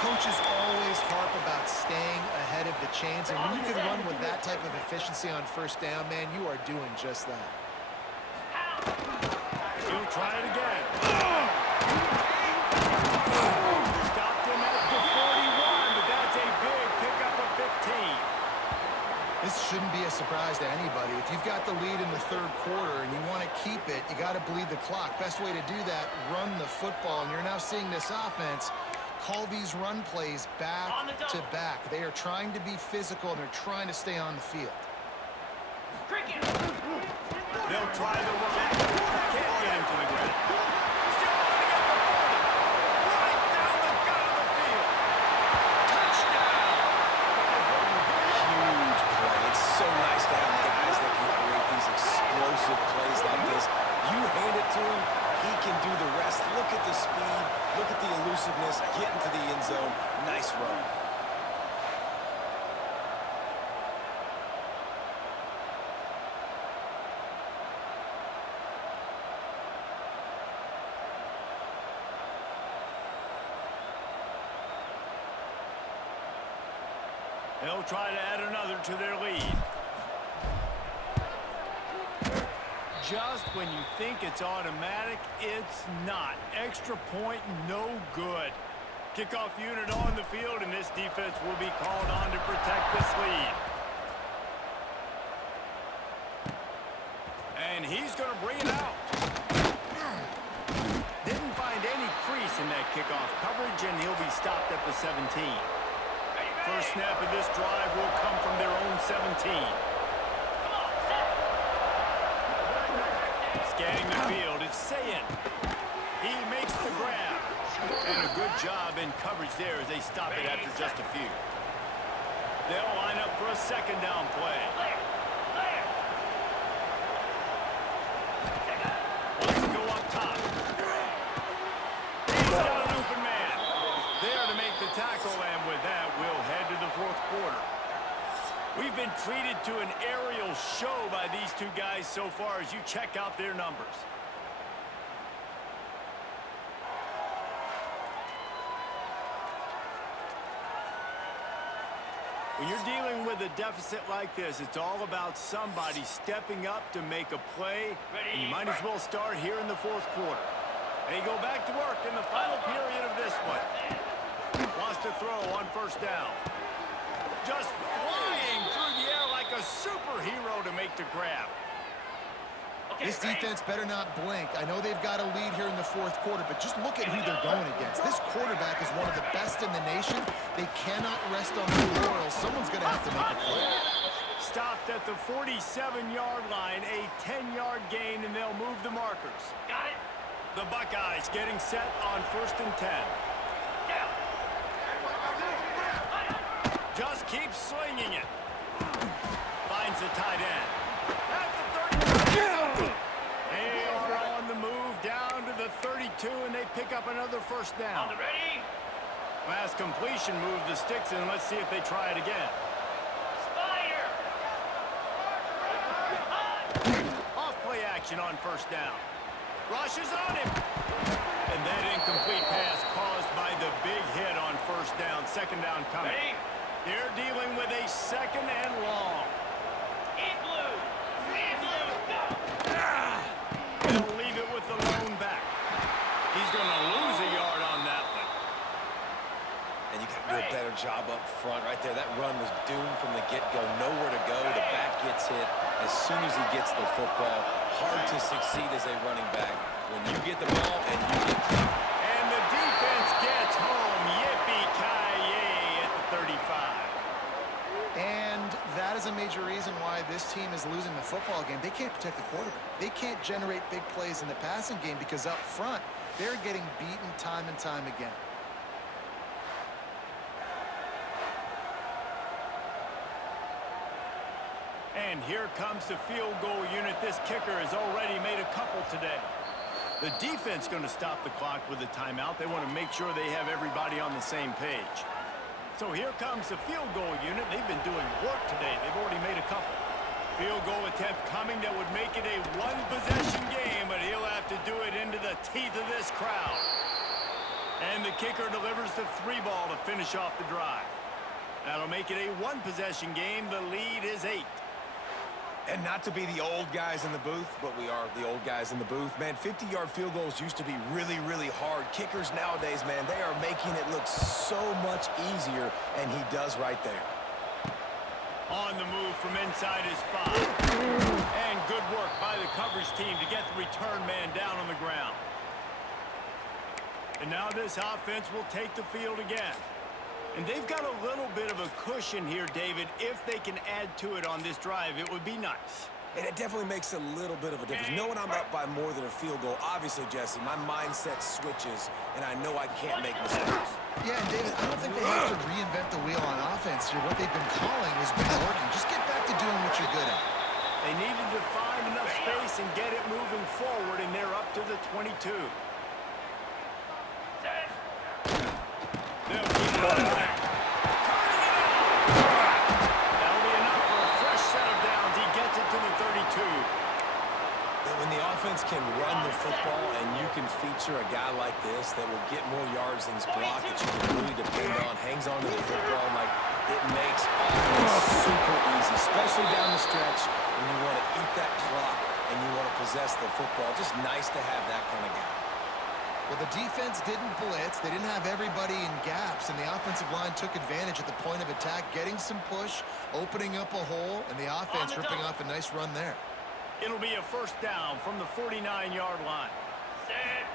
Coaches always harp about staying ahead of the chains, and when you can run with that type of efficiency on first down, man, you are doing just that. He'll try it again. Stopped him at the 41, but that's a big pickup of 15. This shouldn't be a surprise to anybody. If you've got the lead in the third quarter and you want to keep it, you got to bleed the clock. Best way to do that, run the football. And you're now seeing this offense call these run plays back to back. They are trying to be physical, and they're trying to stay on the field. Cricket. They'll try the run. Can't get him to the ground. Still running at the 40. Right down the gut of the field. Touchdown. Huge play. It's so nice to have guys that can create these explosive plays like this. You hand it to him, he can do the rest. Look at the speed. Look at the elusiveness. Get into the end zone. Nice run. They'll try to add another to their lead. Just when you think it's automatic, it's not. Extra point, no good. Kickoff unit on the field, and this defense will be called on to protect this lead. And he's going to bring it out. Didn't find any crease in that kickoff coverage, and he'll be stopped at the 17. First snap of this drive will come from their own 17. Scanning the field, it's Sayin. He makes the grab. And a good job in coverage there as they stop it after just a few. They'll line up for a second down play. Wants to go up top. He's got an open man. There to make the tackle, and with that, we'll head to the fourth quarter. We've been treated to an aerial show by these two guys so far as you check out their numbers. When you're dealing with a deficit like this, it's all about somebody stepping up to make a play, and you might as well start here in the fourth quarter. They go back to work in the final period of this one. Wants to throw on first down. Just flying through the air like a superhero to make the grab. This defense better not blink. I know they've got a lead here in the fourth quarter, but just look at who they're going against. This quarterback is one of the best in the nation. They cannot rest on their laurels. Someone's going to have to make a play. Stopped at the 47-yard line, a 10-yard gain, and they'll move the markers. Got it. The Buckeyes getting set on first and 10. Just keeps slinging it. Finds the tight end. At the 30. They are on the move down to the 32, and they pick up another first down. On the ready. Last completion moved the sticks, and let's see if they try it again. Spider. action on first down. Rushes on him. And that incomplete pass caused by the big hit on first down. Second down coming. Ready? They're dealing with a second and long. In blue. In blue. Go. They'll leave it with the lone back. He's going to lose a yard on that one. And you got to do a better job up front right there. That run was doomed from the get-go. Nowhere to go. The back gets hit as soon as he gets the football. Hard to succeed as a running back when you get the ball and you get caught. And the defense gets home. Yippee-ki-yay at the 35. And that is a major reason why this team is losing the football game. They can't protect the quarterback. They can't generate big plays in the passing game because up front, they're getting beaten time and time again. And here comes the field goal unit. This kicker has already made a couple today. The defense going to stop the clock with a timeout. They want to make sure they have everybody on the same page. So here comes the field goal unit. They've been doing work today. They've already made a couple. Field goal attempt coming that would make it a one-possession game, but he'll have to do it into the teeth of this crowd. And the kicker delivers the 3-ball to finish off the drive. That'll make it a one-possession game. The lead is 8. And not to be the old guys in the booth, but we are the old guys in the booth. Man, 50-yard field goals used to be really, really hard. Kickers nowadays, man, they are making it look so much easier, and he does right there. On the move from inside his 5. And good work by the coverage team to get the return man down on the ground. And now this offense will take the field again. And they've got a little bit of a cushion here, David. If they can add to it on this drive, it would be nice. And it definitely makes a little bit of a difference. Knowing I'm up by more than a field goal, obviously, Jesse, my mindset switches, and I know I can't make mistakes. Yeah, and David, I don't think they have to reinvent the wheel on offense here. What they've been calling has been working. Just get back to doing what you're good at. They needed to find enough space and get it moving forward, and they're up to the 22. Set. They'll keep it on track. That'll be enough for a fresh set of downs. He gets it to the 32. When the offense can run the football and you can feature a guy like this that will get more yards than his block that you can really depend on, hangs on to the football, like it makes offense super easy, especially down the stretch when you want to eat that clock and you want to possess the football. Just nice to have that kind of guy. Well, the defense didn't blitz. They didn't have everybody in gaps, and the offensive line took advantage at the point of attack, getting some push, opening up a hole, and the offense ripping off a nice run there. It'll be a first down from the 49-yard line. Set.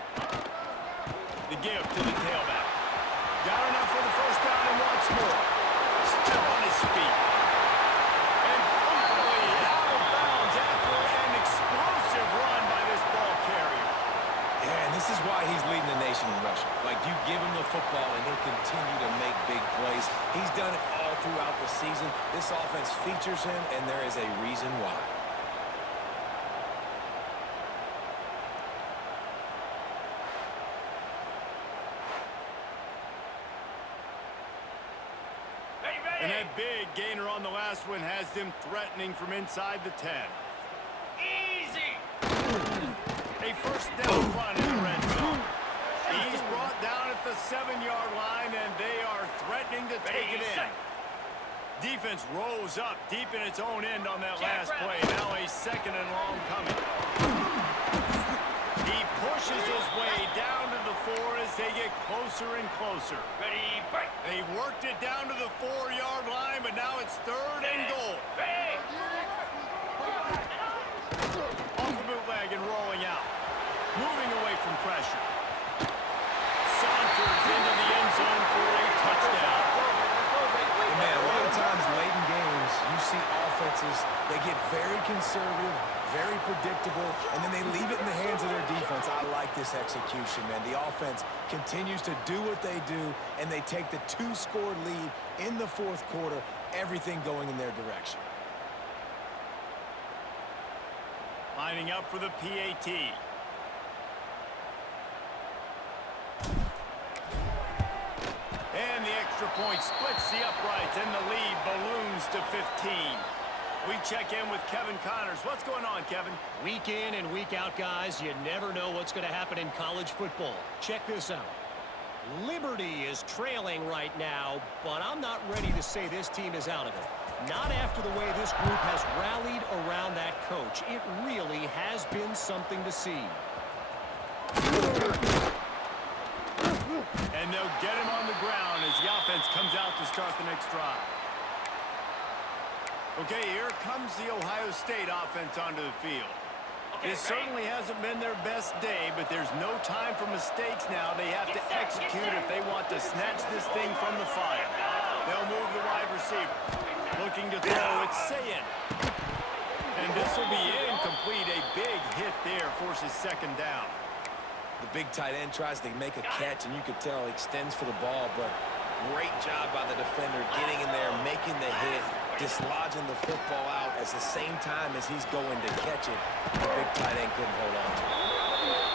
The give to the tailback. Got enough for the first down and wants more. Still on his feet. And finally out of bounds after an explosive run by this ball carrier. Yeah, and this is why he's leading the nation in rushing. Like, you give him the football and he'll continue to make big plays. He's done it all throughout the season. This offense features him, and there is a reason why. And that big gainer on the last one has them threatening from inside the 10. Easy. A first down run in the red zone. He's brought down at the 7-yard line, and they are threatening to take it in. Defense rolls up deep in its own end on that last play. Now a second and long coming. He pushes his way down to the 4 as they get closer and closer. Ready, break. They worked it down to the 4-yard line, but now it's third and goal. Ready. Off the bootleg and rolling out. Moving away from pressure. Saunters into the end zone for a touchdown. Man, a lot of times late in games, you see offenses, they get very conservative, very predictable, and then they leave it in the hands of their defense. I like this execution, man. The offense continues to do what they do, and they take the 2-score lead in the fourth quarter, everything going in their direction. Lining up for the PAT. And the extra point splits the uprights, and the lead balloons to 15. We check in with Kevin Connors. What's going on, Kevin? Week in and week out, guys, you never know what's going to happen in college football. Check this out. Liberty is trailing right now, but I'm not ready to say this team is out of it. Not after the way this group has rallied around that coach. It really has been something to see. And they'll get him on the ground as the offense comes out to start the next drive. Okay, here comes the Ohio State offense onto the field. This certainly hasn't been their best day, but there's no time for mistakes now. They have to execute if they want to snatch this thing from the fire. They'll move the wide receiver. Looking to throw, it's Sayin. And this will be incomplete. A big hit there forces second down. The big tight end tries to make a catch, and you could tell he extends for the ball, but great job by the defender getting in there, making the hit, dislodging the football out at the same time as he's going to catch it. The big tight end couldn't hold on to it.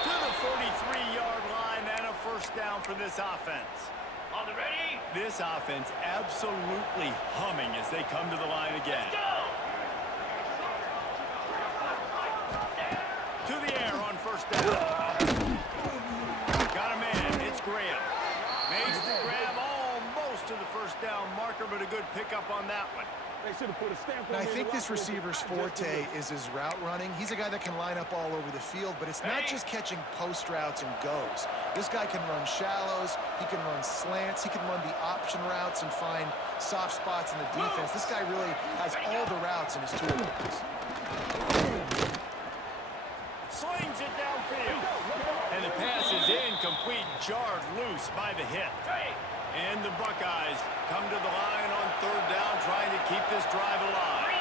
To the 43-yard line and a first down for this offense. On the ready? This offense absolutely humming as they come to the line again. Go! To the air on first down. Got a man. It's Graham. Makes the grab almost to the first down marker, but a good pickup on that one. And I think this receiver's forte is his route running. He's a guy that can line up all over the field, but it's not just catching post routes and goes. This guy can run shallows, he can run slants, he can run the option routes and find soft spots in the defense. This guy really has all the routes in his toolbox. Slings it downfield. And the pass is incomplete, jarred loose by the hit. And the Buckeyes come to the line on third down, trying to keep this drive alive.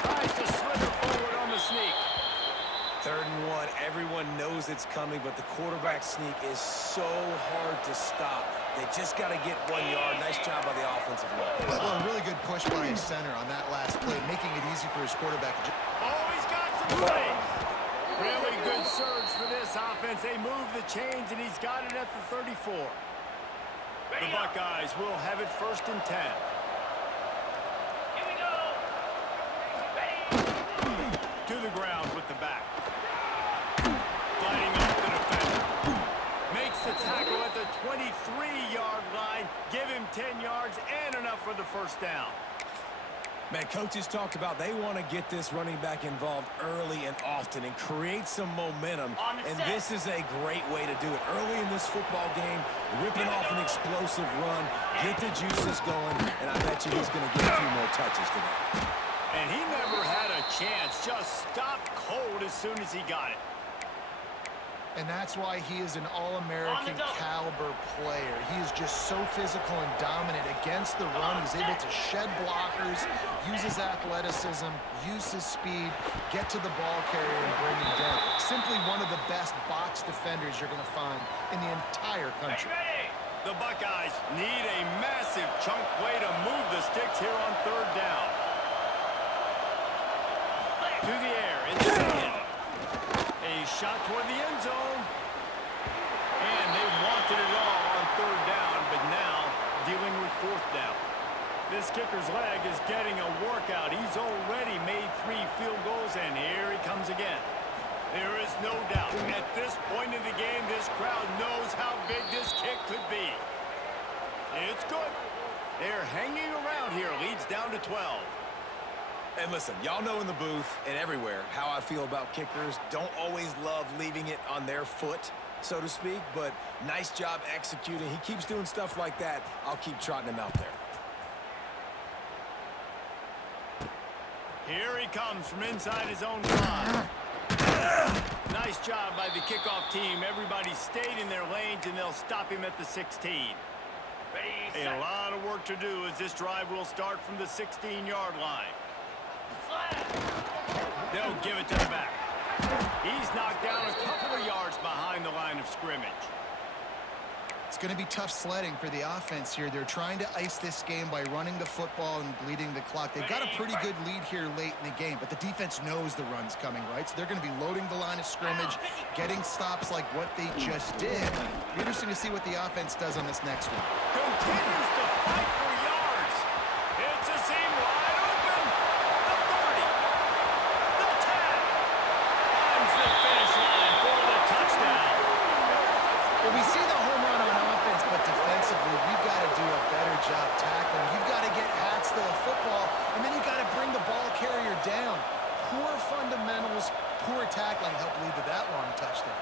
Tries to slither forward on the sneak. 3rd and 1, everyone knows it's coming, but the quarterback sneak is so hard to stop. They just got to get 1 yard. Nice job by the offensive line. Well, a really good push by his center on that last play, making it easy for his quarterback. Oh, he's got some space. Really good surge for this offense. They move the chains, and he's got it at the 34. The Buckeyes will have it 1st and 10. Here we go. Ready? To the ground with the back. Gliding off the defender. Makes the tackle at the 23-yard line. Give him 10 yards and enough for the first down. Man, coaches talked about they want to get this running back involved early and often and create some momentum. And this is a great way to do it. Early in this football game, ripping off an explosive run, get the juices going, and I bet you he's going to get a few more touches today. And he never had a chance. Just stopped cold as soon as he got it. And that's why he is an all-American caliber player. He is just so physical and dominant against the run. He's able to shed blockers, use his athleticism, use his speed, get to the ball carrier and bring him down. Simply one of the best box defenders you're going to find in the entire country. The Buckeyes need a massive chunk play to move the sticks here on third down. To the air, it's in. A shot toward the end zone. And they wanted it all on third down, but now dealing with fourth down. This kicker's leg is getting a workout. He's already made 3 field goals, and here he comes again. There is no doubt. At this point in the game, this crowd knows how big this kick could be. It's good. They're hanging around here. Leads down to 12. And listen, y'all know in the booth and everywhere how I feel about kickers. Don't always love leaving it on their foot, so to speak, but nice job executing. He keeps doing stuff like that. I'll keep trotting him out there. Here he comes from inside his own 5. Nice job by the kickoff team. Everybody stayed in their lanes, and they'll stop him at the 16. Ready, A lot of work to do as this drive will start from the 16-yard line. They'll give it to the back. He's knocked down a couple of yards behind the line of scrimmage. It's going to be tough sledding for the offense here. They're trying to ice this game by running the football and bleeding the clock. They've got a pretty good lead here late in the game, but the defense knows the run's coming, right? So they're going to be loading the line of scrimmage, getting stops like what they just did. It'll be interesting to see what the offense does on this next one. Continues to fight for yards. It's a seam wide open. Well, we see the home run on offense, but defensively, we've got to do a better job tackling. You've got to get hats to the football, and then you've got to bring the ball carrier down. Poor fundamentals, poor tackling helped lead to that long touchdown.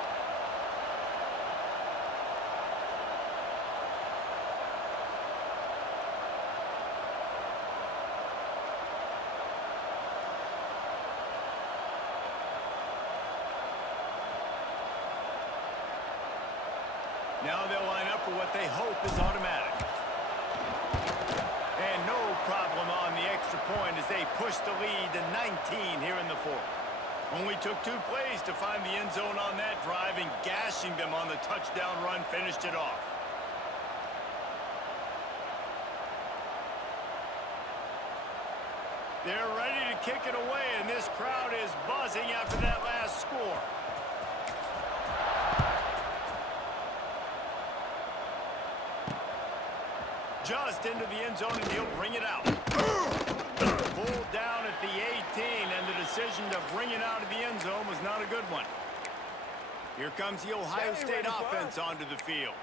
Now they'll line up for what they hope is automatic. And no problem on the extra point as they push the lead to 19 here in the fourth. Only took 2 plays to find the end zone on that drive, and gashing them on the touchdown run finished it off. They're ready to kick it away, and this crowd is buzzing after that last score. Just into the end zone, and he'll bring it out. Pulled down at the 18, and the decision to bring it out of the end zone was not a good one. Here comes the Ohio State offense onto the field.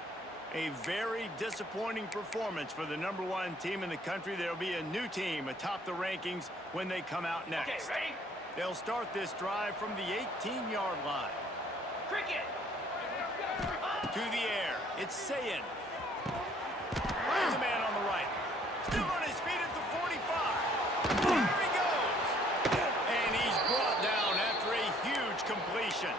A very disappointing performance for the #1 team in the country. There'll be a new team atop the rankings when they come out next. Okay, ready? They'll start this drive from the 18-yard line. Cricket. To the air, it's Sayin. There's a man on the right. Still on his feet at the 45. There he goes. And he's brought down after a huge completion.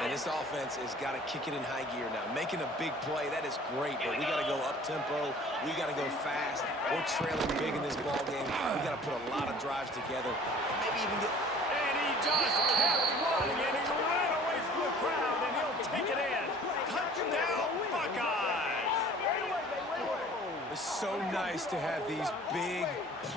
And this offense has got to kick it in high gear now. Making a big play, that is great, but we got to go up-tempo. We got to go fast. We're trailing big in this ball game. We got to put a lot of drives together. Maybe even get... And he just kept running, and he ran away from the crowd, and he'll take it in. Touchdown, Buckeyes! It's so nice to have these big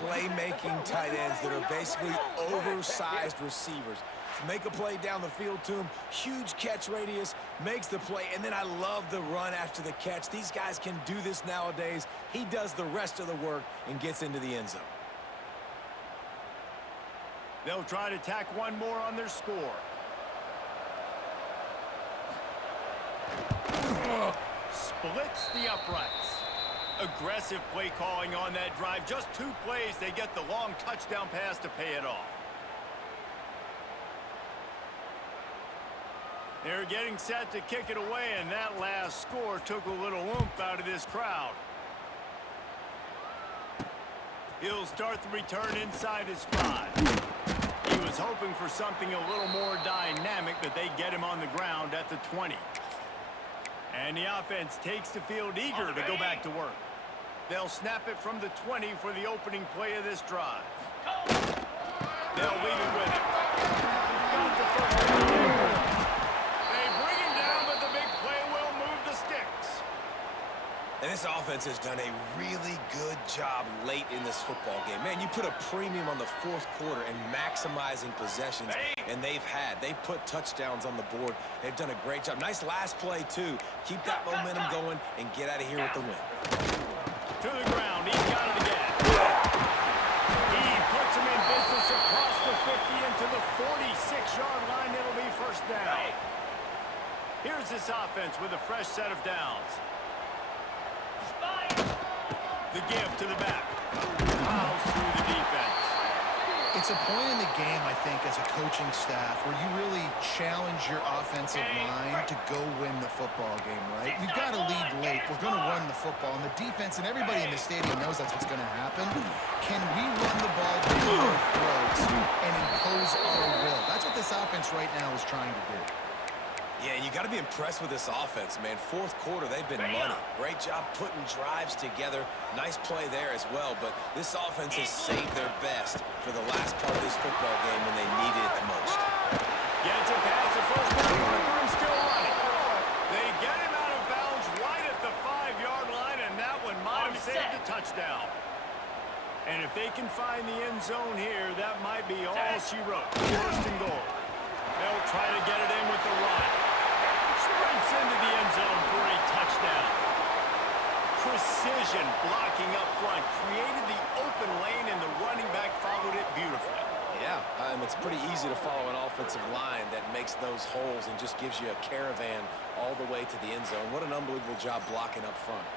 playmaking tight ends that are basically oversized receivers. Make a play down the field to him, huge catch radius, makes the play, and then I love the run after the catch. These guys can do this nowadays. He does the rest of the work and gets into the end zone. They'll try to tack one more on their score. Splits the uprights. Aggressive play calling on that drive. Just 2 plays, they get the long touchdown pass to pay it off. They're getting set to kick it away, and that last score took a little oomph out of this crowd. He'll start the return inside his 5. He was hoping for something a little more dynamic, but they get him on the ground at the 20. And the offense takes the field eager to go back to work. They'll snap it from the 20 for the opening play of this drive. They'll leave it with it. Got the first one. They bring him down, but the big play will move the sticks. And this offense has done a really good job late in this football game. Man, you put a premium on the fourth quarter and maximizing possessions, and they've put touchdowns on the board. They've done a great job. Nice last play, too. Keep that momentum going and get out of here with the win. To the ground. He's got it again. He puts him in business across the 50 into the 46-yard line. It'll be first down. Here's this offense with a fresh set of downs. The give to the back. Fouls through the defense. It's a point in the game, I think, as a coaching staff where you really challenge your offensive line to go win the football game, right? We've got to lead late. We're going to run the football. And the defense and everybody in the stadium knows that's what's going to happen. Can we run the ball down our throats and impose our will? That's what this offense right now is trying to do. Yeah, you got to be impressed with this offense, man. Fourth quarter, they've been money. Great job putting drives together. Nice play there as well, but this offense has saved their best for the last part of this football game when they needed it the most. Gets a pass to first down. Marker still running. They get him out of bounds right at the 5-yard line, and that one might have saved a touchdown. And if they can find the end zone here, that might be all she wrote. First and goal. They'll try to get it in with the run. Sprints into the end zone for a touchdown. Precision blocking up front created the open lane, and the running back followed it beautifully. Yeah, it's pretty easy to follow an offensive line that makes those holes and just gives you a caravan all the way to the end zone. What an unbelievable job blocking up front.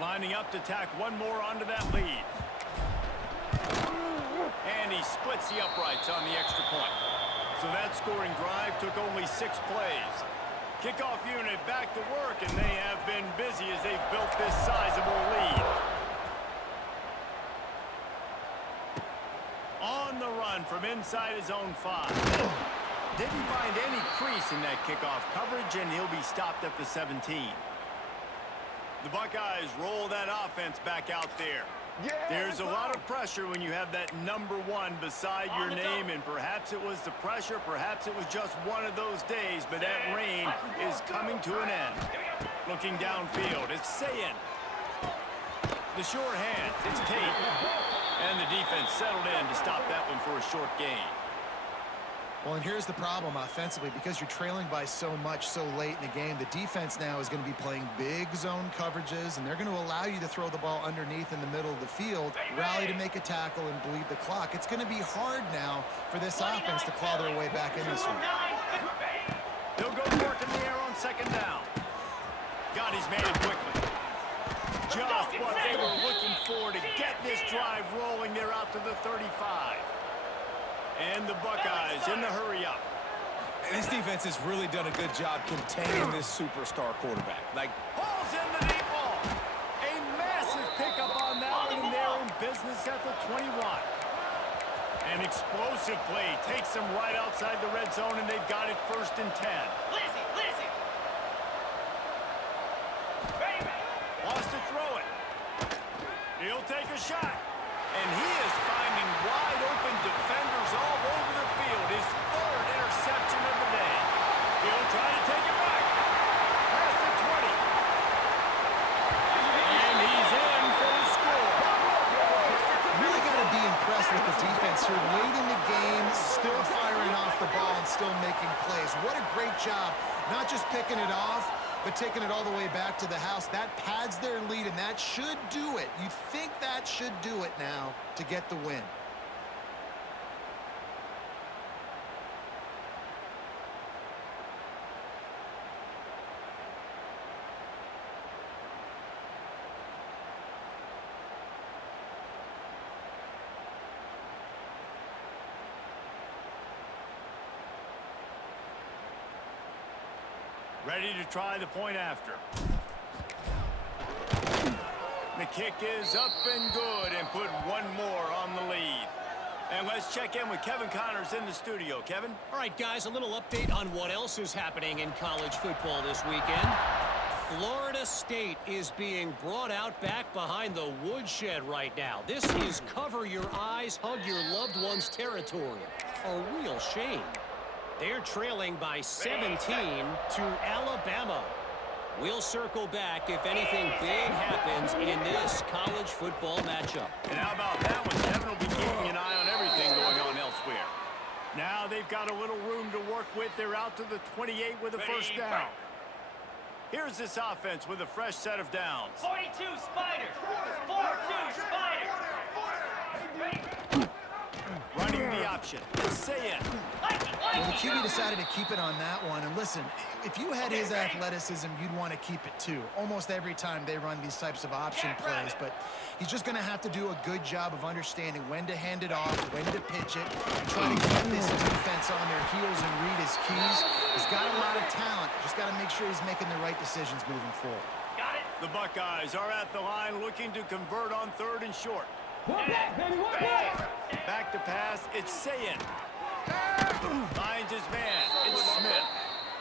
Lining up to tack one more onto that lead. And he splits the uprights on the extra point. So that scoring drive took only 6 plays. Kickoff unit back to work, and they have been busy as they've built this sizable lead. On the run from inside his own 5. Didn't find any crease in that kickoff coverage, and he'll be stopped at the 17. The Buckeyes roll that offense back out there. There's a lot of pressure when you have that number 1 beside your name, and perhaps it was the pressure, perhaps it was just one of those days, but that rain is coming to an end. Looking downfield, it's Sayin. The sure hands, it's Tate. And the defense settled in to stop that one for a short gain. Well, and here's the problem offensively. Because you're trailing by so much so late in the game, the defense now is going to be playing big zone coverages, and they're going to allow you to throw the ball underneath in the middle of the field, rally to make a tackle, and bleed the clock. It's going to be hard now for this offense to claw their way back in this one. They'll go to work in the air on second down. Got his man quickly. Just what they were looking for to get this drive rolling. They're out to the 35. And the Buckeyes in the hurry-up. And this defense has really done a good job containing this superstar quarterback. Hauls in the deep ball. A massive pickup on that one, and they're in business at the 21. An explosive play takes them right outside the red zone, and they've got it 1st and 10. Lizzie. Wants to throw it. He'll take a shot. And he is finding wide-open defenders all over the field. His 3rd interception of the day. He'll try to take it back. Past the 20. And he's in for the score. Really got to be impressed with the defense here. Late in the game, still firing off the ball and still making plays. What a great job. Not just picking it off, but taking it all the way back to the house. That pads their lead, and that should do it. You think that should do it now to get the win. Ready to try the point after. The kick is up and good, and put one more on the lead. And let's check in with Kevin Connors in the studio. Kevin? All right, guys, a little update on what else is happening in college football this weekend. Florida State is being brought out back behind the woodshed right now. This is cover your eyes, hug your loved ones territory. A real shame. They're trailing by 17 to Alabama. We'll circle back if anything big happens in this college football matchup. And how about that one? Kevin will be keeping an eye on everything going on elsewhere. Now they've got a little room to work with. They're out to the 28 with a 1st down. Here's this offense with a fresh set of downs. 42 Spiders. 4-2 Spiders. Running the option. Let's say it. Well, the QB decided to keep it on that one. And listen, if you had his athleticism, you'd want to keep it too. Almost every time they run these types of option plays. But he's just going to have to do a good job of understanding when to hand it off, when to pitch it, and try to get this defense on their heels and read his keys. He's got a lot of talent. Just got to make sure he's making the right decisions moving forward. Got it. The Buckeyes are at the line looking to convert on 3rd and short. Back to pass, it's Sayin. Finds his man, it's Smith.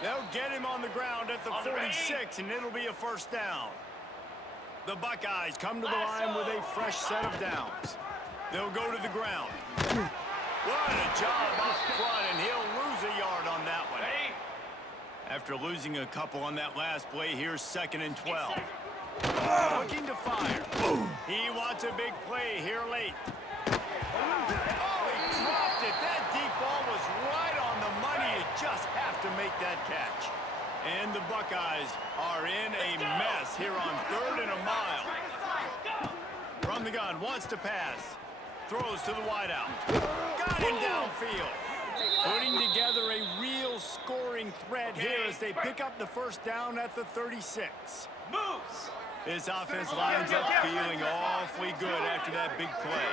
They'll get him on the ground at the 46, and it'll be a 1st down. The Buckeyes come to the line with a fresh set of downs. They'll go to the ground. What a job up front, and he'll lose a yard on that one. After losing a couple on that last play, here's 2nd and 12. Looking to fire. He wants a big play here late. Oh, he dropped it. That deep ball was right on the money. You just have to make that catch. And the Buckeyes are in a mess here on 3rd and a mile. From the gun, wants to pass. Throws to the wideout. Got him downfield. Putting together a real scoring threat here as they pick up the first down at the 36. Moves. This offense lines up feeling awfully good after that big play.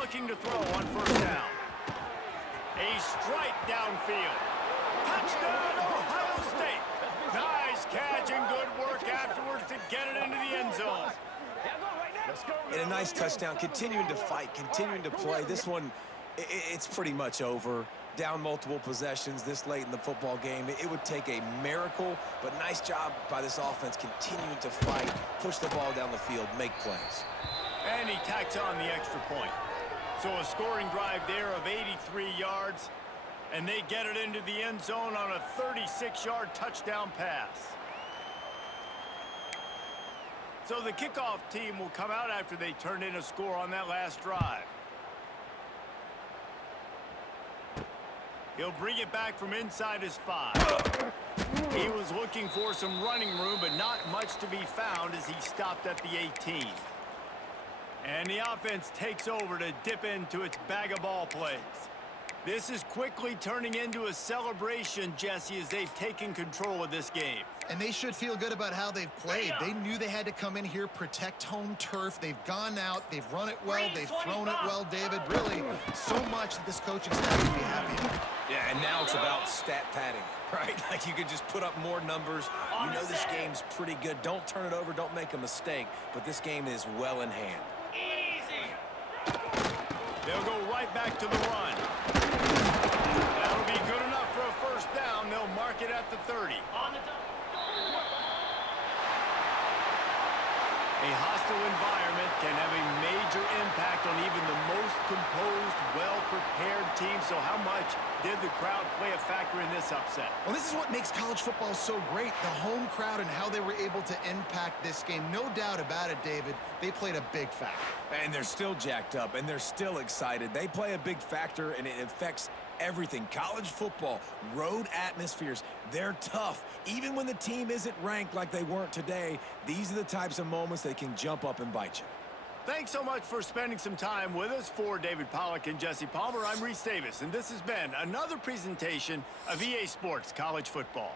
Looking to throw on 1st down. A strike downfield. Touchdown, Ohio State. Nice catch and good work afterwards to get it into the end zone. And a nice touchdown, continuing to fight, continuing to play. This one, it's pretty much over. Down multiple possessions this late in the football game. It would take a miracle, but nice job by this offense continuing to fight, push the ball down the field, make plays. And he tacks on the extra point. So a scoring drive there of 83 yards, and they get it into the end zone on a 36-yard touchdown pass. So the kickoff team will come out after they turn in a score on that last drive. He'll bring it back from inside his 5. He was looking for some running room, but not much to be found as he stopped at the 18. And the offense takes over to dip into its bag of ball plays. This is quickly turning into a celebration, Jesse, as they've taken control of this game. And they should feel good about how they've played. They knew they had to come in here, protect home turf. They've gone out, they've run it well, they've thrown it well, David. Really, so much that this coaching staff can be happy about. Yeah, and now it's about stat padding, right? Like you could just put up more numbers. You know this game's pretty good. Don't turn it over, don't make a mistake. But this game is well in hand. Easy. They'll go right back to the run. That'll be good enough for a 1st down. They'll mark it at the 30. On the double. A hostile environment can have a major impact on even the most composed, well-prepared team. So how much did the crowd play a factor in this upset? Well, this is what makes college football so great, the home crowd and how they were able to impact this game. No doubt about it, David, they played a big factor. And they're still jacked up, and they're still excited. They play a big factor, and it affects everything. College football, road atmospheres, they're tough. Even when the team isn't ranked like they weren't today, these are the types of moments that can jump up and bite you. Thanks so much for spending some time with us. For David Pollack and Jesse Palmer, I'm Reese Davis, and this has been another presentation of EA Sports College Football.